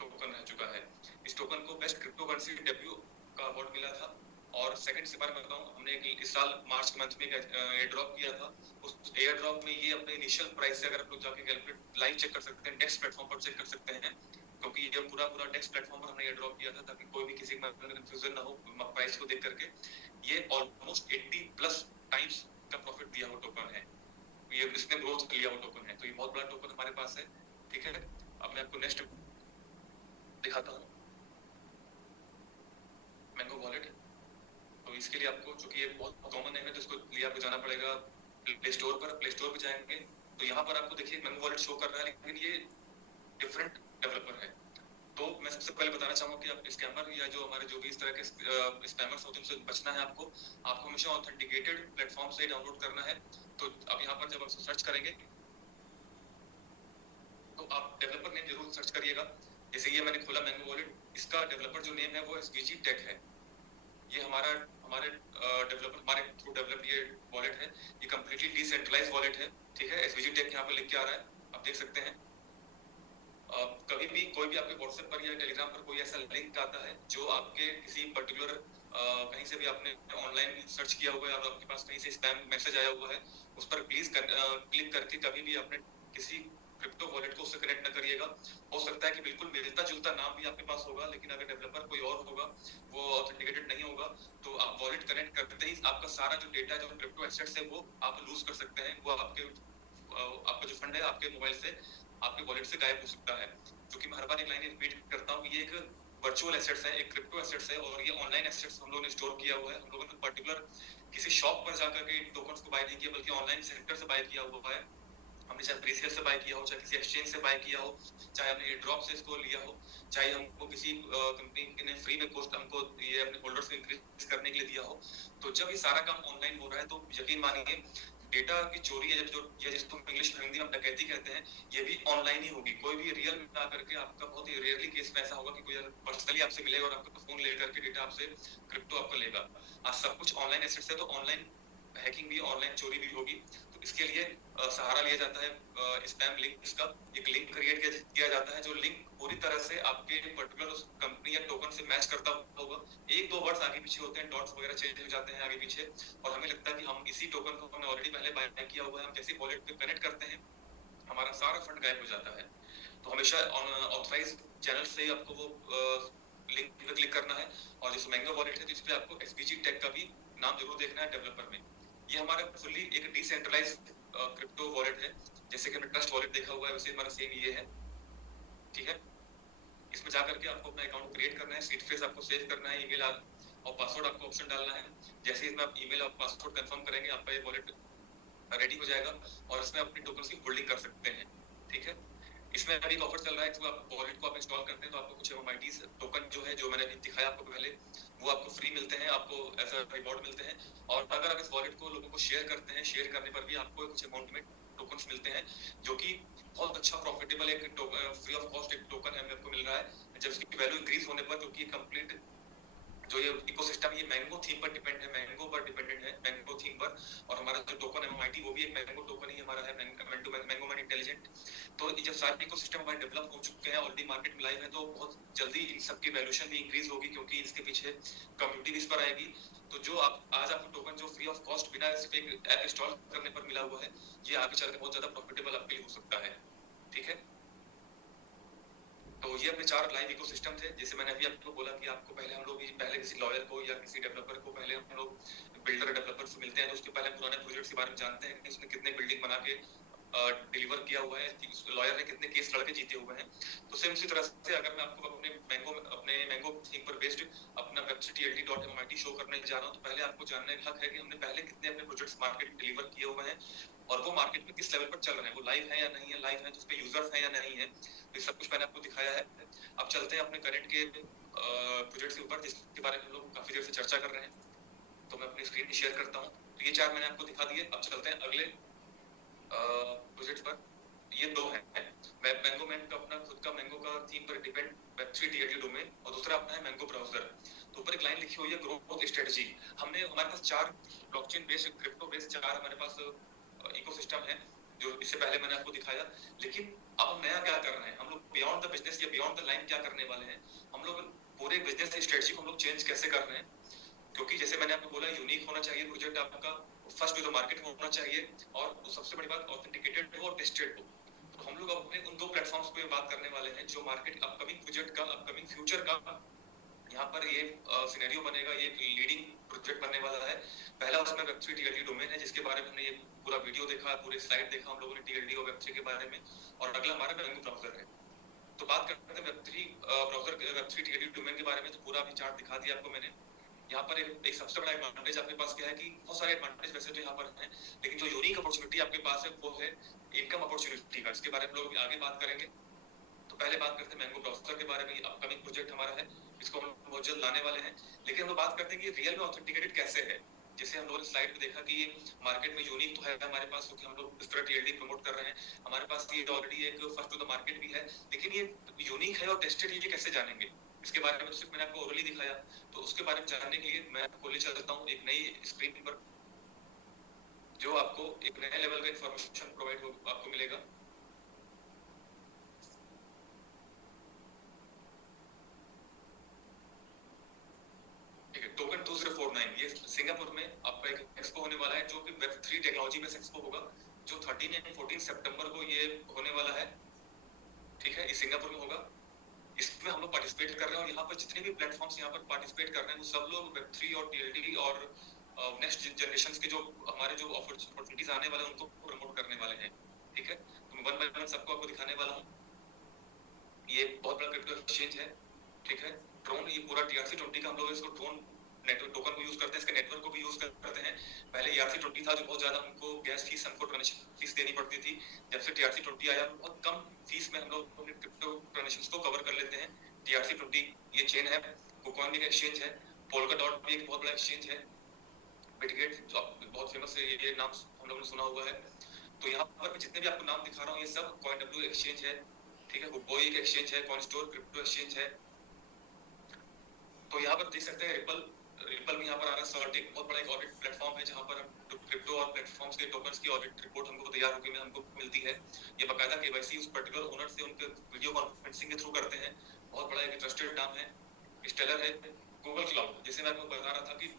token रह चुका है। इस टोकन को बेस्ट क्रिप्टो करेंसी डेब्यू का अवार्ड मिला था। और सेकंड से बारे में बताऊं, हमने इस साल मार्च मंथ में एयर ड्रॉप किया था। उस एयर ड्रॉप में ये अपने इनिशियल प्राइस से, अगर आप लोग जाके कैलकुलेट लाइव चेक कर सकते हैं, डेक्स प्लेटफॉर्म पर चेक कर सकते हैं, क्योंकि ये पूरा डेक्स प्लेटफॉर्म पर हमने एयर ड्रॉप किया था ताकि कोई भी किसी में कंफ्यूजन ना हो प्राइस को देख करके। ये ऑलमोस्ट 80 प्लस टाइम्स का प्रॉफिट दिया हुआ टोकन है। ये इसने ग्रोथ लिया हुआ टोकन है, तो ये बहुत बड़ा टोकन हमारे पास है। ठीक है, अब मैं आपको नेक्स्ट दिखाता हूँ मैंगो वॉलेट। तो इसके लिए आपको, चूंकि ये बहुत कॉमन है, तो इसको लिए आपको जाना पड़ेगा प्ले स्टोर पर। प्ले स्टोर पर जाएंगे तो यहाँ पर आपको देखिए मैंगो वॉलेट शो कर रहा है, लेकिन ये डिफरेंट डेवलपर है। तो मैं सबसे पहले बताना चाहूंगा कि आप स्कैमर या जो हमारे जो भी इस तरह के स्पैमर्स होते हैं उनसे बचना है। आपको हमेशा ऑथेंटिकेटेड प्लेटफॉर्म से डाउनलोड करना है। तो अब यहाँ पर जब आप सर्च करेंगे तो आप डेवलपर नेम जरूर सर्च करिएगा। जैसे ये मैंने खोला मैंगो वॉलेट, इसका डेवलपर जो नेम है वो SVG टेक है। ये हमारे डेवलपर, हमारे थ्रू डेवलप ये वॉलेट है। ये कंप्लीटली डिसेंट्रलाइज वॉलेट है। ठीक है, SVG टेक यहाँ पे लिख के आ रहा है, आप देख सकते हैं। कभी भी कोई भी आपके व्हाट्सएप पर या टेलीग्राम पर कोई ऐसा लिंक आता है जो आपके किसी पर्टिकुलर कहीं से भी आपने ऑनलाइन सर्च किया हुआ है और आपके पास कहीं से स्पैम मैसेज आया हुआ है, उस पर प्लीज क्लिक करके कभी भी आपने किसी क्रिप्टो वॉलेट को उससे कनेक्ट न करिएगा। हो सकता है कि बिल्कुल मिलता जुलता नाम भी आपके पास होगा, लेकिन अगर डेवलपर कोई और होगा, वो ऑथेंटिकेटेड नहीं होगा, तो आप वॉलेट कनेक्ट करते ही आपका सारा जो डेटा, जो क्रिप्टो एसेट्स है, वो आप लूज कर सकते हैं। वो आपका जो फंड है आपके मोबाइल से, आपके वॉलेट से गायब हो सकता है। क्योंकि मैं हर बार एक लाइन रिपीट करता हूँ, ये एक वर्चुअल एसेट्स है, एक क्रिप्टो एसेट्स है, और ये ऑनलाइन एसेट्स हम लोगों ने स्टोर किया हुआ है। हम लोगों ने पर्टिकुलर किसी शॉप पर जाकर के टोकन्स को बाय नहीं किया, बल्कि ऑनलाइन सेक्टर से बाय किया हुआ है। हमने चाहे प्रीसेल से बाय किया हो, चाहे किसी एक्सचेंज से बाय किया हो, चाहे हमने ड्रॉप से इसको लिया हो, चाहे हमको किसी कंपनी ने फ्री में कोस्ट हमको ये अपने होल्डर्स को इंक्रीज करने के लिए दिया हो। तो जब ये सारा काम ऑनलाइन हो रहा है, तो यकीन मानिए डेटा की चोरी है, जो या जिसको इंग्लिश में हिंदी में डकैती कहते हैं, ये भी ऑनलाइन ही होगी। कोई भी रियल में आकर के, आपका बहुत ही रेयरली केस में ऐसा होगा कि कोई पर्सनली आपसे मिलेगा और आपका फोन लेकर के डेटा आपसे क्रिप्टो आपको लेगा। आज सब कुछ ऑनलाइन एसेट्स है, तो ऑनलाइन हैकिंग भी, ऑनलाइन चोरी भी होगी। तो इसके लिए सहारा लिया जाता है स्पैम लिंक्स का। एक लिंक क्रिएट किया जाता है, जो लिंक पूरी तरह से आपके पर्टिकुलर उस कंपनी या टोकन से मैच करता होगा। एक दो वर्ड्स आगे पीछे होते हैं, डॉट्स वगैरह चेंज हो जाते हैं आगे पीछे, और हमें लगता है कि हम इसी टोकन को हमने ऑलरेडी पहले बाय किया हुआ है। हम जैसे वॉलेट पे कनेक्ट करते हैं, हमारा सारा फंड गायब हो जाता है। तो हमेशा ऑथराइज चैनल से आपको वो लिंक पे क्लिक करना है। और जैसे मैंगो वॉलेट है, तो इस पे आपको SVG टेक का भी नाम जरूर देखना है डेवलपर में। ये हमारा फुल्ली एक डिसेंट्रलाइज क्रिप्टो वॉलेट है। जैसे कि हमने ट्रस्ट वॉलेट देखा हुआ है, वैसे हमारा सेम ये है। ठीक है, इसमें जाकर के आपको अपना अकाउंट क्रिएट करना है, सीड फ्रेज आपको सेव करना है, ईमेल और पासवर्ड आपको ऑप्शन डालना है। जैसे ही इसमें आप ईमेल और पासवर्ड कंफर्म करेंगे, आपका ये वॉलेट रेडी हो जाएगा और इसमें अपनी टोकन्स की होल्डिंग कर सकते हैं। ठीक है, इसमें अभी एक ऑफर चल रहा है कि आप वॉलेट को आप इंस्टॉल करते हैं तो आपको कुछ MMIT टोकन जो है, जो मैंने अभी दिखाया आपको पहले, वो आपको फ्री मिलते हैं, आपको एज अ रिवॉर्ड मिलते हैं। और अगर आप इस वॉलेट को लोगों को शेयर करते हैं, शेयर करने पर भी आपको कुछ अमाउंट में टोकन्स मिलते हैं, जो कि बहुत अच्छा प्रॉफिटेबल एक फ्री ऑफ कॉस्ट एक टोकन है आपको मिल रहा है। जब इसकी वैल्यू इंक्रीज होने पर, क्योंकि कंप्लीट जो ये इकोसिस्टम ये मैंगो थीम पर डिपेंड है, मैंगो पर डिपेंडेंट है, मैंगो थीम पर। और हमारा जो टोकन MMIT वो भी एक मैंगो टोकन ही हमारा है, मैंगो मैन इंटेलिजेंट। तो जब सारे इकोसिस्टम हमारे डेवलप हो चुके हैं, ऑलरेडी मार्केट में लाइव है, तो बहुत जल्दी इन सबकी वैल्यूएशन भी इंक्रीज होगी, क्योंकि इसके पीछे कम्युनिटी भी इस पर आएगी। तो जो आप आज आपको टोकन जो फ्री ऑफ कॉस्ट बिना इस पे ऐप इंस्टॉल करने पर मिला हुआ है, ये आगे चलकर बहुत ज्यादा प्रॉफिटेबल आपके लिए हो सकता है। ठीक है, तो ये अपने 4 लाइव इकोसिस्टम थे। जैसे मैंने अभी आपको बोला कि आपको पहले हम लोग पहले किसी लॉयर को या किसी डेवलपर को पहले हम लोग बिल्डर डेवलपर से मिलते हैं, तो उसके पहले पुराने प्रोजेक्ट्स के बारे में जानते हैं कि उसने कितने बिल्डिंग बना के डिलीवर किया हुआ है, लॉयर ने कितने केस लड़के जीते हुए हैं। तो सेम उसी तरह से अगर मैं आपको अपने मैंगो थीम पर बेस्ड अपना वेबसाइट tld.mit शो करने जा रहा हूँ, तो पहले आपको जानने का हक है कि हमने पहले कितने अपने प्रोजेक्ट्स मार्केट में डिलीवर किए हुए हैं, और वो मार्केट में किस लेवल पर चल रहे हैं, वो लाइव है या नहीं है, लाइव है तो उस पर यूजर्स हैं या नहीं है। तो ये सब कुछ मैंने आपको दिखाया है। अब चलते हैं अपने करंट के प्रोजेक्ट्स के ऊपर, जिसके बारे में हम लोग काफी देर से चर्चा कर रहे हैं। तो मैं अपनी स्क्रीन शेयर करता हूँ। तो ये 4 मैंने आपको दिखा दिए। अब चलते हैं अगले प्रोजेक्ट पर। ये 2 हैं, मैंगो मैन का अपना खुद का मैंगो का थीम पर डिपेंड वेब3 TLD डोमेन, और दूसरा अपना है मैंगो ब्राउजर। तो ऊपर एक लाइन लिखी हुई है ग्रोथ स्ट्रेटजी। हमारे पास 4 ब्लॉकचेन बेस्ड, क्रिप्टो बेस्ड 4 हमारे पास इकोसिस्टम है, जो इससे पहले मैंने आपको दिखाया। लेकिन अब हम नया क्या कर रहे हैं, हम लोग बियॉन्ड द बिजनेस या बियॉन्ड द लाइन क्या करने वाले हैं, हम लोग पूरे बिजनेस स्ट्रेटजी को हम लोग चेंज कैसे कर रहे हैं। क्योंकि जैसे मैंने आपको बोला, यूनिक होना चाहिए प्रोजेक्ट आपका, फर्स्ट टू द मार्केट होना चाहिए, और सबसे बड़ी बात ऑथेंटिकेटेड हो और टेस्टेड हो। तो हम लोग अपने उन 2 प्लेटफॉर्म्स पे बात करने वाले हैं, जो मार्केट अपकमिंग प्रोजेक्ट का, अपकमिंग फ्यूचर का यहाँ पर ये सिनेरियो बनेगा, ये लीडिंग प्रोजेक्ट बनने वाला है। पहला उसमें वेब3 TLD डोमेन है, जिसके बारे में हमने ये पूरा वीडियो देखा, पूरे स्लाइड देखा हम लोगों ने TLD और वेब3 के बारे में। और अगला हमारा मैंगो ब्राउजर है। तो बात करते हैं Web3 browser, Web3 TLD domain के बारे में। तो पूरा अभी चार्ट दिखा दिया आपको मैंने। यहाँ पर एक सबसे बड़ा एडवांटेज आपके पास क्या है कि बहुत सारे एडवांटेज वैसे तो यहाँ पर हैं, लेकिन जो यूनिक अपॉर्चुनिटी आपके पास है वो है इनकम अपॉर्चुनिटी का। इसके बारे में लोग आगे बात करेंगे। तो पहले बात करते हैं मैंगो ब्राउजर के बारे में। अपकमिंग प्रोजेक्ट हमारा है, इसको हम बहुत जल्द लाने वाले हैं। लेकिन हम लोग बात करते हैं कि रियल में ऑथेंटिकेटेड कैसे है। जैसे हम लोगों ने स्लाइड में देखा कि ये मार्केट में यूनिक तो है हमारे पास, क्योंकि हम लोग इस तरह TLD प्रमोट कर रहे हैं, हमारे पास ये ऑलरेडी एक फर्स्ट टू द मार्केट भी है। लेकिन ये यूनिक है और टेस्टेड, ये कैसे जानेंगे, इसके बारे में सिर्फ मैंने आपको ओरली दिखाया। तो उसके बारे में जानने के लिए मैं आपको ले चलता हूँ एक नई स्क्रीन पर, जो आपको एक नए लेवल का इंफॉर्मेशन प्रोवाइड आपको मिलेगा। ठीक है, टोकन 2049 ये सिंगापुर में आपका एक एक्सपो होने वाला है, जो कि वेब3 टेक्नोलॉजी बेस्ड एक्सपो होगा, जो 13 एंड 14 सितंबर को ये होने वाला है। ठीक है, ये सिंगापुर में होगा। इसमें हम लोग पार्टिसिपेट कर रहे हैं, और यहाँ पर जितने भी प्लेटफॉर्म्स यहाँ पर पार्टिसिपेट कर रहे हैं, वो सब लोग वेब3 और TLD और नेक्स्ट जनरेशन के जो हमारे जो अपॉर्चुनिटीज आने वाले हैं, उनको प्रमोट करने वाले हैं। ठीक है, तो मैं वन बाय वन सबको आपको दिखाने वाला हूँ। ये बहुत बड़ा क्रिप्टो एक्सचेंज है। ठीक है, ड्रोन, ये पूरा ERC-20 का हम लोग इसको ड्रोन नेटवर्क टोकन को यूज करते हैं, इसके नेटवर्क को भी यूज करते हैं। पहले ERC-20 था, जो बहुत ज्यादा हमको गैस फीस, हमको ट्रांजेक्शन फीस देनी पड़ती थी। जब से TRC-20 आया, बहुत कम फीस में हम लोग अपने क्रिप्टो ट्रांजेक्शंस को कवर कर लेते हैं। TRC-20 ये चेन है, KuCoin भी एक एक्सचेंज है, Polkadot भी एक बहुत बड़ा एक्सचेंज है, बिटगेट जो बहुत फेमस है, ये नाम हम लोगों ने सुना हुआ है। तो यहाँ पर जितने भी आपको नाम दिखा रहा हूँ, ये सब CoinW एक्सचेंज है। ठीक है, KuCoin एक एक्सचेंज है, CoinStore क्रिप्टो एक्सचेंज है। तो यहाँ पर देख सकते हैं रिपल में यहाँ पर आ रहा है सर्ट, एक बहुत बड़ा एक ऑडिट प्लेटफॉर्म है, जहाँ पर हम क्रिप्टो और प्लेटफॉर्म्स के टोकन्स की ऑडिट रिपोर्ट हमको तैयार होकर हमको मिलती है। ये बकायदा KYC उस पर्टिकुलर ओनर से उनके वीडियो कॉन्फ्रेंसिंग के थ्रू करते हैं। बहुत बड़ा एक ट्रस्टेड नाम है। स्टेलर है। गूगल क्लाउड, जैसे मैं आपको बता रहा था कि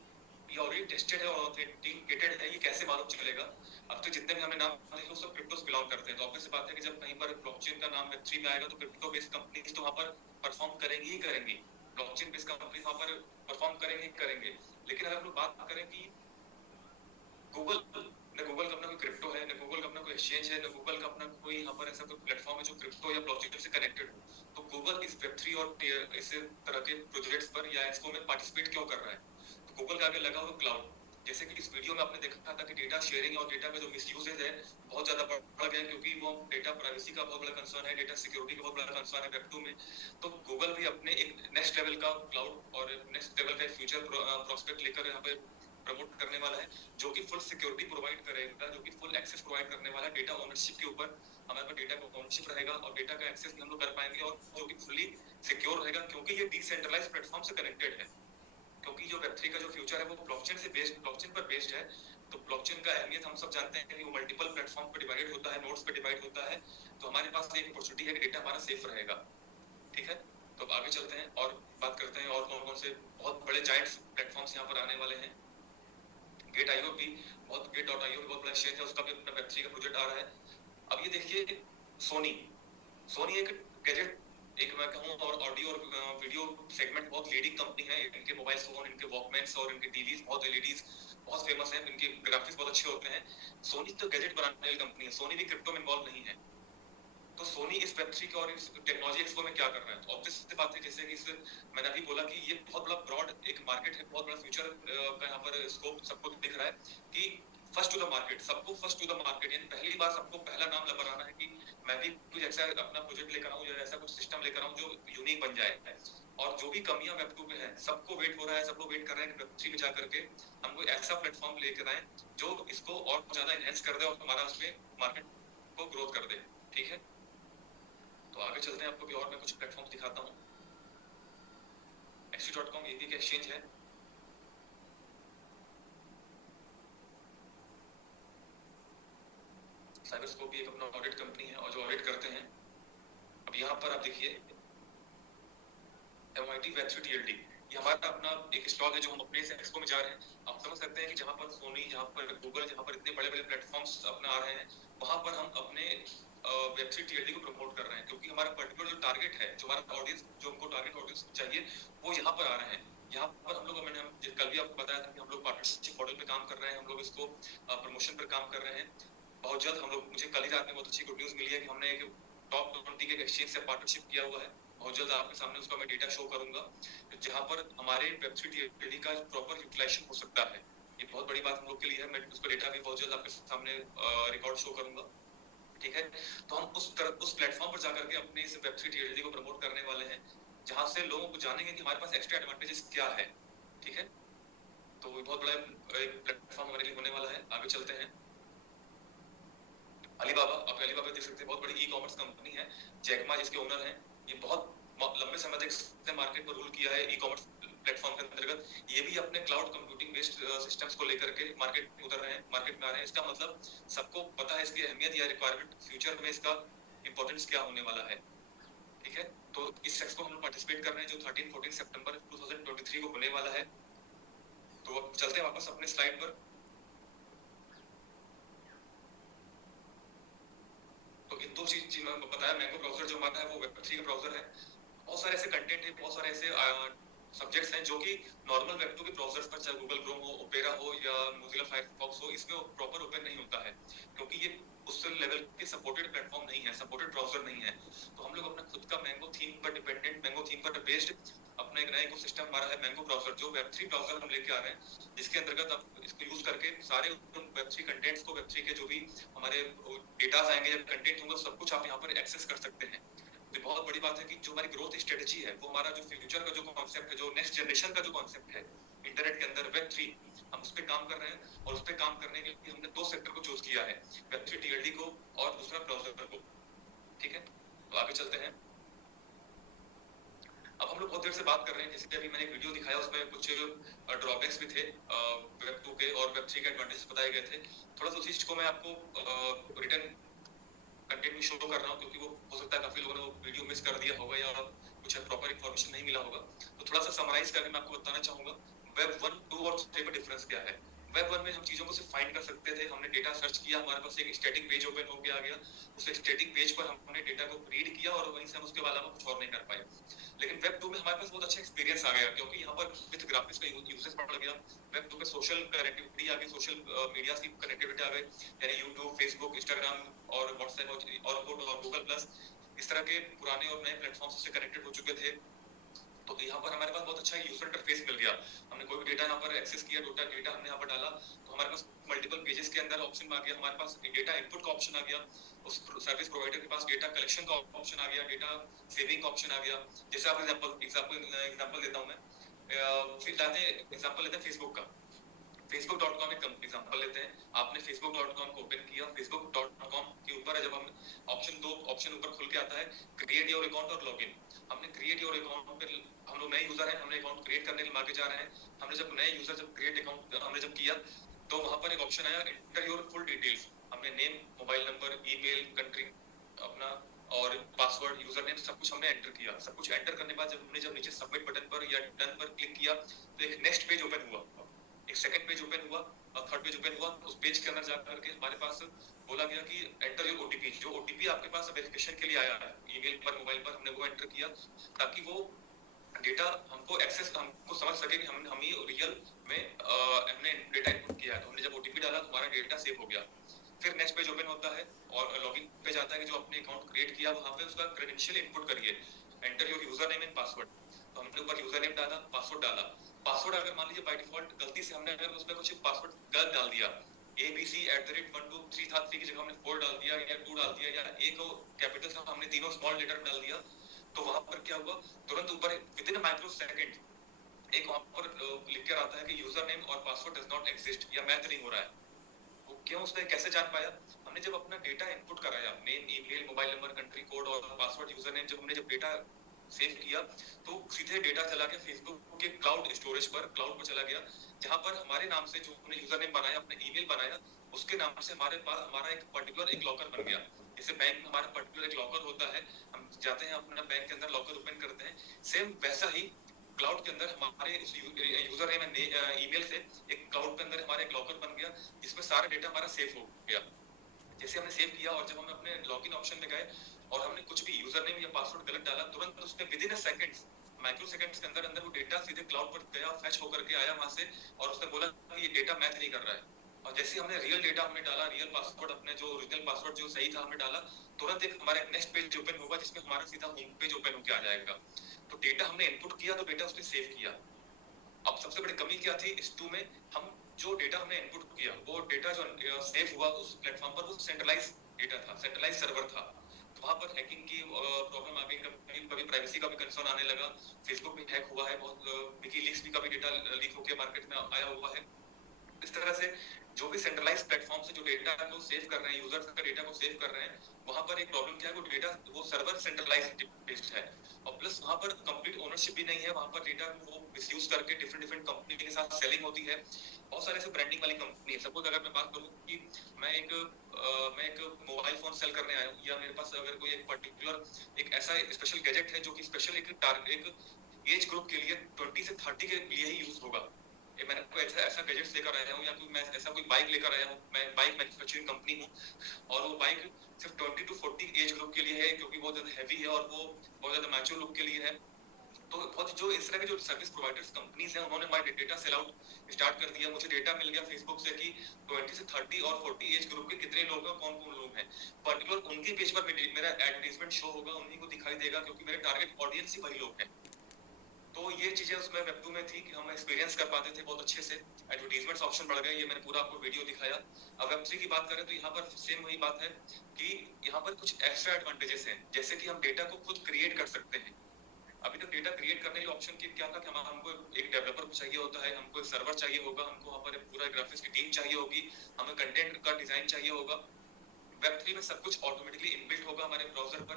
ये ऑलरेडी टेस्टेड है और ऑथेंटिकेटेड है, ये कैसे मालूम चलेगा। अब तक जितने भी हमने नाम लिखे वो सब क्रिप्टो से बिलोंग करते हैं। तो ऑब्वियस बात है कि जब कहीं पर ब्लॉकचेन का नाम वेब3 में आएगा, तो क्रिप्टो बेस्ड कंपनीज तो वहाँ पर परफॉर्म करेंगी ही करेंगी, ब्लॉकचेन बेस्ड कंपनीज वहाँ पर परफॉर्म करेंगे ही करेंगे। लेकिन अगर हम लोग बात करें कि गूगल, न गूगल का अपना कोई क्रिप्टो है, न गूगल का अपना कोई एक्सचेंज है, न गूगल का अपना कोई यहाँ पर ऐसा कोई प्लेटफॉर्म है जो क्रिप्टो या ब्लॉकचेन से कनेक्टेड हो, तो गूगल इस वेब3 और इस तरह के प्रोजेक्ट्स पर या एक्सपो में पार्टिसिपेट क्यों कर रहा है। तो गूगल का आगे लगा हुआ क्लाउड, जैसे कि इस वीडियो में आपने देखा था कि डेटा शेयरिंग और डेटा का जो मिसयूजेज है बहुत ज्यादा बढ़ गया है, क्योंकि वो डेटा प्राइवेसी का बहुत बड़ा कंसर्न है, डेटा सिक्योरिटी का बहुत बड़ा कंसर्न है वेब2 में। तो गूगल भी अपने एक नेक्स्ट लेवल का क्लाउड और नेक्स्ट लेवल का फ्यूचर प्रोस्पेक्ट लेकर यहाँ पे प्रमोट करने वाला है, जो कि फुल सिक्योरिटी प्रोवाइड करेगा, जो कि फुल एक्सेस प्रोवाइड करने वाला है। डेटा ओनरशिप के ऊपर हमारे पास डेटा का ओनरशिप रहेगा, और डेटा का एक्सेस भी हम लोग कर पाएंगे, और जो कि फुली सिक्योर रहेगा, क्योंकि ये डिसेंट्रलाइज्ड प्लेटफॉर्म से कनेक्टेड है। क्योंकि जो वेब 3 का जो फ्यूचर है वो ब्लॉकचेन पर बेस्ड है। तो ब्लॉकचेन का अहमियत हम सब जानते हैं कि वो मल्टीपल प्लेटफॉर्म पे डिवाइडेड होता है, नोड्स पे डिवाइड होता है। तो हमारे पास एक अपॉर्चुनिटी है कि डेटा हमारा सेफ रहेगा। ठीक है, तो अब आगे चलते हैं और बात करते हैं और कौन कौन से बहुत बड़े जायंट प्लेटफॉर्म्स यहाँ पर आने वाले हैं। गेट आईओ भी गेट डॉट आईओ बहुत बड़ा एक्सचेंज है, उसका भी अपना वेब 3 का प्रोजेक्ट आ रहा है। अब ये देखिए, सोनी सोनी एक गैजेट, एक मैं कहूँ, और ऑडियो और वीडियो सेगमेंट बहुत लीडिंग कंपनी है। इनके मोबाइल फोन, इनके वॉकमैन्स और इनके टीवीज बहुत एलईडीज बहुत फेमस है, इनके ग्राफिक्स बहुत अच्छे होते हैं। सोनी तो गैजेट बनाने वाली कंपनी है, सोनी भी क्रिप्टो में इन्वॉल्व नहीं है। तो सोनी इस वेब 3 के और इस टेक्नोलॉजी एक्सपो में क्या कर रहा है? तो ऑब्वियस सी बात है, जैसे कि इस मैंने अभी बोला कि ये बहुत बड़ा ब्रॉड एक मार्केट है, बहुत बड़ा फ्यूचर का यहाँ पर स्कोप सबको दिख रहा है कि फर्स्ट टू द मार्केट, सबको फर्स्ट टू द मार्केट, यानी पहली बार सबको पहला नाम बनाना है कि मैं भी कुछ ऐसा अपना प्रोजेक्ट लेकर आऊं या ऐसा कुछ सिस्टम लेकर आऊं जो यूनिक बन जाए। और जो भी कमियां वेब 2 में है, सबको वेट हो रहा है, सब लोग वेट कर रहे हैं कि वेब 3 में जा करके हम कोई ऐसा प्लेटफॉर्म लेकर आए जो इसको और ज्यादा एनहेंस कर दे और हमारा उसमें मार्केट को ग्रोथ कर दे। ठीक है, तो आगे चलते हैं, आपको भी और मैं कुछ प्लेटफॉर्म दिखाता हूँ। XC.com ये भी एक एक्सचेंज है। साइबरस्कोप भी एक अपना ऑडिट कंपनी है और जो ऑडिट करते हैं। अब यहाँ पर आप देखिए MIT Web3 TLD, ये हमारा अपना एक स्टॉल है जो हम अपने इस एक्सपो में जा रहे हैं। आप समझ सकते हैं कि जहाँ पर सोनी, जहाँ पर गूगल, जहाँ पर इतने बड़े बड़े प्लेटफॉर्म्स अपना आ रहे हैं, वहां पर हम अपने Web3 TLD को प्रमोट कर रहे हैं, क्योंकि हमारा पर्टिकुलर जो टारगेट है, जो हमारा ऑडियंस, जो हमको टारगेट ऑडियंस चाहिए, वो यहाँ पर आ रहे हैं। यहाँ पर हम लोग, मैंने कल भी आपको बताया था कि हम लोग पार्टनरशिप मॉडल पे काम कर रहे हैं, हम लोग इसको प्रमोशन पर काम कर रहे हैं। बहुत जल्द हम लोग, मुझे कल ही रात में बहुत अच्छी गुड न्यूज मिली है कि हमने एक टॉप 20 के एक्सचेंज से पार्टनरशिप किया हुआ है। बहुत जल्द आपके सामने उसका मैं डेटा शो करूंगा, जहां पर हमारे Web3 TLD का प्रॉपर यूटिलाइजेशन हो सकता है। ये बहुत बड़ी बात हम लोग के लिए है। मैं उसका डेटा भी बहुत जल्द आपके सामने रिकॉर्ड शो करूंगा। ठीक है, तो हम उस प्लेटफॉर्म पर जाकर के अपने इस Web3 TLD को प्रमोट करने वाले हैं, जहां से लोगों को जानेंगे कि हमारे पास एक्स्ट्रा एडवांटेजेस क्या है। ठीक है, तो ये बहुत बड़ा एक प्लेटफॉर्म हमारे लिए होने वाला है। आगे चलते हैं। अलीबाबा, आप अलीबाबा देख सकते हैं, बहुत बड़ी ई कॉमर्स कंपनी है। जैकमा जिसके ओनर हैं, ये बहुत लंबे समय तक इसने मार्केट पर रूल किया है ई कॉमर्स प्लेटफॉर्म के अंतर्गत। ये भी अपने क्लाउड कंप्यूटिंग बेस्ड सिस्टम्स को लेकर के मार्केट में उतर रहे हैं, मार्केट में आ रहे हैं। इसका मतलब सबको पता है इसकी अहमियत या रिक्वायरमेंट, फ्यूचर में इसका इंपॉर्टेंस क्या होने वाला है। ठीक है, तो इस एक्सपो हम पार्टिसिपेट कर रहे हैं जो 13-14 सितंबर 2023 को होने वाला है। तो अब चलते हैं वापस अपने स्लाइड पर। तो इन दो चीज मैं बताया, मैंगो ब्राउजर जो हमारा है वो Web3 का ब्राउजर है। बहुत सारे ऐसे कंटेंट है, बहुत सारे ऐसे सब्जेक्ट्स हैं जो कि नॉर्मल वेब 2 के ब्राउजर्स पर, चाहे गूगल क्रोम हो, ओपेरा हो या मोजिला फायरफॉक्स हो, इसमें प्रॉपर ओपन नहीं होता है, क्योंकि ये उस लेवल के सपोर्टेड प्लेटफॉर्म नहीं है, सपोर्टेड ब्राउजर नहीं है। तो हम लोग अपना खुद का मैंगो थीम पर डिपेंडेंट, मैंगो थीम पर बेस्ड अपना एक नया इकोसिस्टम हमारा है मैंगो ब्राउजर, जो Web3 ब्राउजर हम लेके आ रहे हैं, जिसके अंतर्गत आप इसको यूज करके सारे उन Web3 कंटेंट्स को, Web3 के जो भी हमारे डेटास आएंगे या कंटेंट होंगे, सब कुछ आप यहाँ पर एक्सेस कर सकते हैं। तो बहुत बड़ी बात है कि जो हमारी ग्रोथ स्ट्रेटेजी है, वो हमारा जो फ्यूचर का जो कॉन्सेप्ट है, जो नेक्स्ट जनरेशन का जो कॉन्सेप्ट है इंटरनेट के अंदर Web3, हम उस पर काम कर रहे हैं। और उस पर काम करने के लिए हमने दो सेक्टर को चूज किया है, Web3 TLD को और दूसरा ब्राउजर को। ठीक है, तो आगे चलते हैं। अब हम लोग बहुत देर से बात कर रहे हैं, जैसे कि अभी मैंने एक वीडियो दिखाया, उसमें कुछ ड्रॉबैक्स भी थे वेब 2 के और वेब 3 के एडवांटेजेस बताए गए थे। थोड़ा सा उसी चीज को मैं आपको रिटर्न कंटेंट में शो कर रहा हूँ, क्योंकि वो हो सकता है काफी लोगों ने वो वीडियो मिस कर दिया होगा या कुछ प्रॉपर इन्फॉर्मेशन नहीं मिला होगा। तो थोड़ा सा समराइज करके मैं आपको बताना चाहूंगा वेब 1, 2 और 3 में डिफरेंस क्या है। वेब 1 में हम चीजों को सिर्फ फाइंड कर सकते थे, हमने डेटा सर्च किया, हमारे पास एक स्टैटिक पेज ओपन हो गया आ गया, उस स्टैटिक पेज पर हमने डेटा को रीड किया और वहीं से हम उसके अलावा कुछ और नहीं कर पाए। लेकिन वेब 2 में हमारे पास बहुत अच्छा एक्सपीरियंस आ गया, क्योंकि यहाँ पर विद ग्राफिक्स का यूजेस बढ़ गया। वेब 2 में सोशल कनेक्टिविटी आ गई, सोशल मीडिया की कनेक्टिविटी आ गई, यानी यूट्यूब, फेसबुक, इंस्टाग्राम और व्हाट्सएप और गूगल प्लस, इस तरह के पुराने और नए प्लेटफॉर्म से कनेक्टेड हो चुके थे। तो यहाँ पर हमारे पास बहुत अच्छा यूजर इंटरफेस मिल गया। हमने कोई भी डेटा यहाँ पर एक्सेस किया, डेटा हमने यहाँ पर डाला, तो हमारे पास मल्टीपल पेजेस के अंदर ऑप्शन आ गया, हमारे पास डेटा इनपुट का ऑप्शन आ गया, उस सर्विस प्रोवाइडर के पास डेटा कलेक्शन का ऑप्शन आ गया, डेटा सेविंग का ऑप्शन आ गया। जैसे आप एग्जांपल देता हूँ मैं, फिर एग्जांपल लेते हैं फेसबुक का। facebook.com एक एग्जांपल लेते हैं। आपने facebook.com को ओपन किया, facebook.com के ऊपर जब हम ऑप्शन ऊपर खुल के आता है, क्रिएट योर अकाउंट और लॉगिन। हमने क्रिएट योर अकाउंट पे, हम लोग नए यूजर हैं, हमने अकाउंट क्रिएट करने के लिए आगे जा रहे हैं। हमने जब नए यूजर जब क्रिएट अकाउंट हमने जब किया तो वहां पर एक ऑप्शन आया, एंटर योर फुल डिटेल्स। हमने name, mobile number, email, country अपना और पासवर्ड, यूजर नेम सब कुछ हमने एंटर किया। सब कुछ एंटर करने के बाद जब नीचे सबमिट बटन पर या डन पर क्लिक किया तो एक नेक्स्ट पेज ओपन हुआ, एक सेकंड पेज ओपन हुआ और थर्ड पेज ओपन हुआ। उस पेज के अंदर जाकर के हमारे पास बोला गया कि एंटर योर ओटीपी। जो ओटीपी आपके पास वेरिफिकेशन के लिए आया है ईमेल पर, मोबाइल पर, हमने वो एंटर किया ताकि वो डेटा हमको एक्सेस, हमको समझ सके कि हम ही रियल में हमने डेटा इनपुट किया है। तो हमने जब ओटीपी डाला तो हमारा डेटा सेव हो गया। फिर नेक्स्ट पेज ओपन होता है और लॉगिन पेज आता है कि जो आपने अकाउंट क्रिएट किया वहां पे उसका क्रेडेंशियल इनपुट करिए, enter your user name and password. तो हमने ऊपर यूजर नेम डाला, पासवर्ड डाला। पासवर्ड अगर मान लीजिए बाय डिफॉल्ट गलती से हमने अगर उसमें कुछ पासवर्ड गलत डाल दिया, abc@123 था, 3 की जगह हमने 4 डाल दिया या 2 डाल दिया या ए को कैपिटल से हमने तीनों स्मॉल लेटर डाल दिया, तो वहां पर क्या हुआ, तुरंत ऊपर विद इन माइक्रो सेकंड एक वहां पर लिख कर आता है कि यूजर नेम और पासवर्ड डज नॉट एग्जिस्ट या मैच नहीं हो रहा है। वो क्यों, उसने कैसे जान पाया? हमने जब अपना डेटा इनपुट कराया, name, email, mobile number, country code और पासवर्ड, यूजर नेम, जब हमने जब डेटा सेव किया तो सीधे डेटा चला गया फेसबुक के क्लाउड स्टोरेज पर, क्लाउड पर चला गया, जहां पर हमारे नाम से जो हमने यूजर नेम बनाया, अपने ईमेल बनाया, उसके नाम से हमारे पास हमारा एक पर्टिकुलर एक लॉकर बन गया। जैसे बैंक में हमारा पर्टिकुलर एक लॉकर होता है, हम जाते हैं अपना बैंक के अंदर लॉकर ओपन करते हैं, सेम वैसा ही क्लाउड के अंदर हमारे उस यूजर नेम ईमेल से एक क्लाउड के अंदर हमारा एक लॉकर बन गया जिसमें सारा डेटा हमारा सेव हो गया। जैसे हमने सेव किया और जब हम अपने लॉगिन ऑप्शन में गए और हमने कुछ भी यूजर नेम या पासवर्ड गलत डाला, तुरंत उसने with in a seconds, micro seconds के अंदर अंदर वो डेटा सीधे क्लाउड पर गया, फैच होकर के आया वहां से और उसने बोला कि ये डेटा मैच नहीं कर रहा है। और जैसे हमने रियल डेटा हमने डाला, रियल पासवर्ड, अपने जो ओरिजिनल पासवर्ड जो सही था हमने डाला, तुरंत एक हमारा नेक्स्ट पेज ओपन होगा जिसमें हमारा सीधा होम पेज ओपन होकर आ जाएगा। तो डेटा हमने इनपुट किया तो डेटा उसने सेव किया। अब सबसे बड़ी कमी क्या थी इस टू में, हम जो डेटा हमने इनपुट किया वो डेटा जो सेव हुआ उस प्लेटफॉर्म पर वो सेंट्रलाइज डेटा था, सेंट्रलाइज सर्वर था। तो वहां पर हैकिंग की प्रॉब्लम आ गई, कभी प्राइवेसी का भी कंसर्न आने लगा। फेसबुक भी हैक हुआ है बहुत, विकीलीक्स भी का भी डेटा लीक होकर मार्केट में आया हुआ है। इस तरह से जो भी सेंट्रलाइज प्लेटफॉर्म से जो डेटा को सेव कर रहे हैं, यूजर्स का डेटा को सेव कर रहे हैं, वहां पर एक प्रॉब्लम क्या है, वो डेटा वो सर्वर सेंट्रलाइज बेस्ड है और प्लस वहां पर कंप्लीट ओनरशिप भी नहीं है। वहां पर डेटा को मिसयूज करके डिफरेंट डिफरेंट कंपनी के साथ सेलिंग होती है। बहुत सारे ऐसे ब्रांडिंग वाली कंपनी है। सपोज अगर मैं बात करूं कि मैं एक मोबाइल फोन सेल करने आया हूं या मेरे पास अगर कोई एक पर्टिकुलर एक ऐसा स्पेशल गैजेट है जो कि स्पेशल एक एज ग्रुप के लिए 20 से 30 के लिए ही यूज होगा। मैंने कोई ऐसा गैजेट्स लेकर आया हूँ या कोई मैं ऐसा कोई बाइक लेकर आया हूँ, मैं बाइक मैन्युफैक्चरिंग कंपनी हूँ और वो बाइक सिर्फ 20 to 40 एज ग्रुप के लिए है क्योंकि बहुत ज्यादा हैवी है और वो बहुत ज्यादा मैच्योर लुक के लिए है। तो बहुत जो इस तरह के जो सर्विस प्रोवाइडर्स कंपनीज हैं उन्होंने हमारे डेटा सेल आउट स्टार्ट कर दिया। मुझे डेटा मिल गया फेसबुक से कि 20 से 30 और 40 एज ग्रुप के कितने लोग हैं, कौन कौन लोग हैं, पर्टिकुलर उनके पेज पर मेरा एडवर्टाइजमेंट शो होगा, उन्हीं को दिखाई देगा क्योंकि मेरे टारगेट ऑडियंस ही वही लोग हैं। तो ये चीजें उसमें वेब2 में थी कि हम एक्सपीरियंस कर पाते थे बहुत अच्छे से। एडवर्टाइजमेंट्स ऑप्शन बढ़ गए, ये मैंने पूरा आपको वीडियो दिखाया। अब वेब3 की बात करें तो यहाँ पर सेम वही बात है कि यहाँ पर कुछ एक्स्ट्रा एडवांटेजेस हैं, जैसे कि हम डेटा को खुद क्रिएट कर सकते हैं। अभी तक डेटा क्रिएट करने के ऑप्शन की क्या था कि हमको एक डेवलपर को चाहिए होता है, हमको एक सर्वर चाहिए होगा, हमको वहाँ पर पूरा ग्राफिक्स की टीम चाहिए होगी, हमें कंटेंट का डिजाइन चाहिए होगा। वेब3 में सब कुछ ऑटोमेटिकली इनबिल्ट होगा हमारे ब्राउजर पर,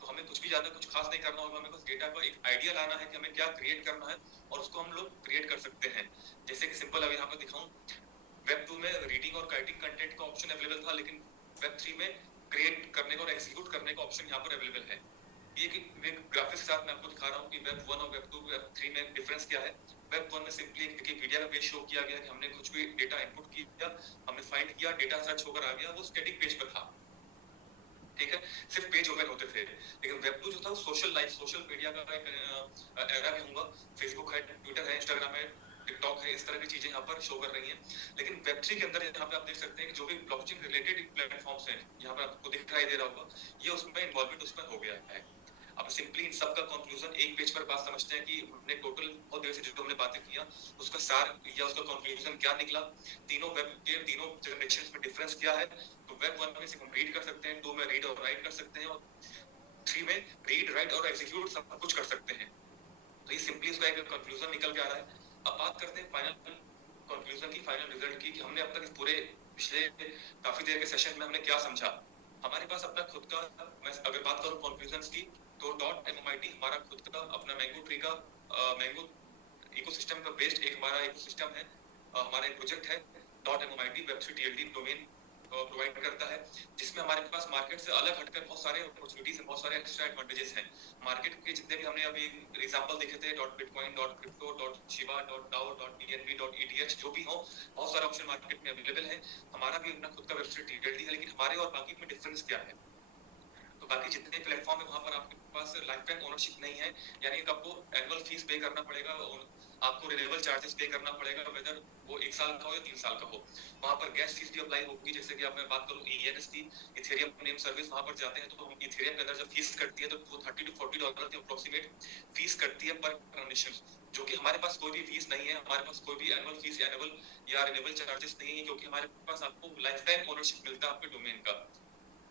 तो हमें कुछ भी ज्यादा कुछ खास नहीं करना होगा। हमें बस डेटा का एक आइडिया लाना है कि हमें क्या क्रिएट करना है और उसको हम लोग क्रिएट कर सकते हैं। जैसे कि सिंपल अभी यहाँ पर दिखाऊं, वेब2 में रीडिंग और राइटिंग कंटेंट का ऑप्शन अवेलेबल था, लेकिन वेब3 में क्रिएट करने का और एग्जीक्यूट करने का ऑप्शन यहाँ पर अवेलेबल है। ये कि ग्राफिक्स के साथ मैं आपको दिखा रहा हूँ कि वेब1 और वेब2 वेब3 में डिफरेंस क्या है। वेब1 में सिंपली एक विकिपीडिया का पेज शो किया गया कि हमने कुछ भी डेटा इनपुट किया, हमने फाइंड किया, डेटा सर्च होकर आ गया, वो स्टैटिक पेज पर था, ठीक है, सिर्फ पेज ओपन होते थे। लेकिन वेब2 जो था वो सोशल लाइफ, सोशल मीडिया का एक एरा कहूंगा, फेसबुक है, ट्विटर है, इंस्टाग्राम है, टिकटॉक है, इस तरह की चीजें यहाँ पर शो कर रही हैं। लेकिन वेब3 के अंदर यहाँ पे आप देख सकते हैं कि जो भी ब्लॉकचेन रिलेटेड प्लेटफॉर्म्स हैं, यहाँ पर आपको दिखाई दे रहा होगा, ये उसमें इन्वॉल्वमेंट उसमें हो गया है। अब सिंपली इन सब का कंक्लूजन एक पेज पर बात समझते हैं कि हमने टोटल बहुत देर से जो हमने बातें किया उसका सार या उसका कंक्लूजन क्या निकला, तीनों वेब के तीनों जनरेशंस में डिफरेंस क्या है। तो वेब1 में सिर्फ हम रीड कर सकते हैं, 2 में रीड और राइट कर सकते हैं और 3 में रीड, राइट और एग्जीक्यूट सब कुछ कर सकते हैं। तो ये सिंपली इसका एक कंक्लूजन निकल के आ रहा है। अब बात करते हैं फाइनल कंक्लूजन की, फाइनल रिजल्ट की, कि हमने अब तक इस पूरे पिछले काफी देर के सेशन में हमने क्या समझा। हमारे पास अपना खुद का बिजनेस की, तो डॉट MMIT हमारा खुद का अपना मैंगो ट्री का मैंगो इकोसिस्टम का बेस्ड एक हमारा इकोसिस्टम है, हमारा एक प्रोजेक्ट है dot MMIT Web3 TLD domain provide करता है, जिसमें हमारे पास मार्केट से अलग हटकर बहुत सारे अपॉर्चुनिटीज हैं, बहुत सारे एक्स्ट्रा एडवांटेजेस हैं। मार्केट के जितने भी हमने अभी एग्जांपल देखे थे dot bitcoin, dot crypto, dot Shiba, dot DAO, dot BNB, dot ETH, जो भी हो, बहुत सारे ऑप्शन मार्केट में अवेलेबल है। हमारा भी अपना खुद का वेबसाइट TLD है, लेकिन हमारे और बाकी में डिफरेंस क्या है? तो बाकी जितने प्लेटफॉर्म है वहां पर आपके पास लाइफ टाइम ओनरशिप नहीं है, यानी कि आपको एनुअल फीस पे करना पड़ेगा, आपको रिन्यूअल चार्जेस पे करना पड़ेगा, वेदर वो 1 साल का हो या 3 साल का हो। वहां पर गैस फीस भी अप्लाई होगी, जैसे कि अब मैं बात करूं ENS की, इथेरियम नेम सर्विस, वहां पर जाते हैं तो हम इथेरियम के अंदर जब फीस कटती है तो वो $30 to $40 की अप्रोक्सीमेट फीस कटती है पर ट्रांजेक्शन, जो कि हमारे पास कोई भी फीस नहीं है, हमारे पास कोई भी एनुअल फीस या एनुअल या रिन्यूअल चार्जेस नहीं है, क्योंकि हमारे पास आपको लाइफ टाइम ओनरशिप मिलता है आपके डोमेन का।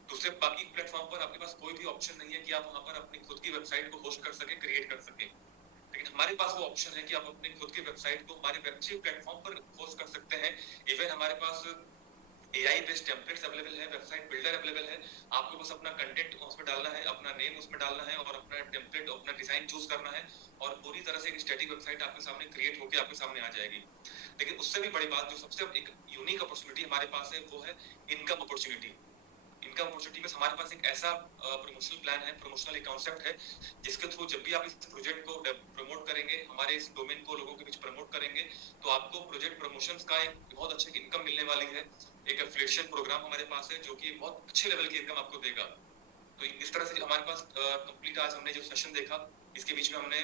दूसरे बाकी प्लेटफॉर्म पर आपके पास कोई भी ऑप्शन नहीं है कि आप वहां पर अपनी खुद की वेबसाइट को होस्ट कर सके, क्रिएट कर सके, लेकिन हमारे पास वो ऑप्शन है कि आप अपनी खुद की वेबसाइट को हमारे वेब3 प्लेटफॉर्म पर होस्ट कर सकते हैं। इवन हमारे पास AI बेस्ड टेम्पलेट्स अवेलेबल है, वेबसाइट बिल्डर अवेलेबल है, आपको बस अपना कंटेंट उसमें डालना है, अपना नेम उसमें डालना है और अपना टेम्पलेट, अपना डिजाइन चूज करना है, और पूरी तरह से एक स्टैटिक वेबसाइट आपके सामने क्रिएट होकर आपके सामने आ जाएगी। लेकिन उससे भी बड़ी बात, जो सबसे एक यूनिक अपॉर्चुनिटी हमारे पास है, वो है इनकम अपॉर्चुनिटी। इनकम अपॉर्चुनिटी में हमारे पास एक ऐसा प्रमोशनल प्लान है, प्रमोशनल एक कॉन्सेप्ट है, जिसके थ्रू जब भी आप इस प्रोजेक्ट को प्रमोट करेंगे, हमारे इस डोमेन को लोगों के बीच प्रमोट करेंगे, तो आपको प्रोजेक्ट प्रमोशंस का एक बहुत अच्छी इनकम मिलने वाली है। एक एफिलिएशन प्रोग्राम हमारे पास है जो कि बहुत अच्छे लेवल की इनकम आपको देगा। तो इस तरह से हमारे पास कंप्लीट आज हमने जो सेशन देखा, इसके बीच में हमने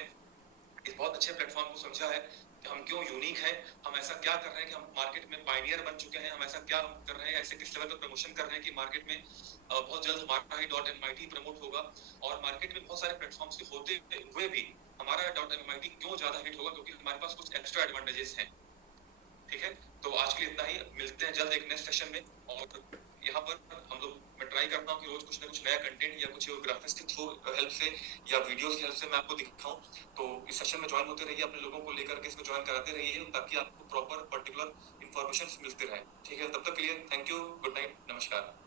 इस बहुत अच्छे प्लेटफॉर्म को समझा है कि हम क्यों यूनिक हैं, हम ऐसा क्या कर रहे हैं कि हम मार्केट में पायनियर बन चुके हैं, हम ऐसा क्या कर रहे हैं, ऐसे किस लेवल पर प्रमोशन कर रहे हैं कि मार्केट में बहुत जल्द हमारा ही डॉट MMIT प्रमोट होगा, और मार्केट में बहुत सारे प्लेटफॉर्म्स के होते हुए भी हमारा डॉट MMIT क्यों ज्यादा हिट होगा, क्योंकि हमारे पास कुछ एक्स्ट्रा एडवांटेजेस हैं। ठीक है, तो आज के लिए इतना ही, मिलते हैं जल्द एक नेक्स्ट सेशन में। और यहाँ पर हम लोग, मैं ट्राई करता हूँ कि रोज कुछ ना कुछ नया कंटेंट या कुछ ग्राफिक्स के थ्रू हेल्प से या वीडियोस की हेल्प से मैं आपको दिखाऊं। तो इस सेशन में ज्वाइन होते रहिए, अपने लोगों को लेकर के इसमें ज्वाइन कराते रहिए, ताकि आपको प्रॉपर पर्टिकुलर इन्फॉर्मेशन मिलते रहे। ठीक है, तब तक के लिए थैंक यू, गुड नाइट, नमस्कार।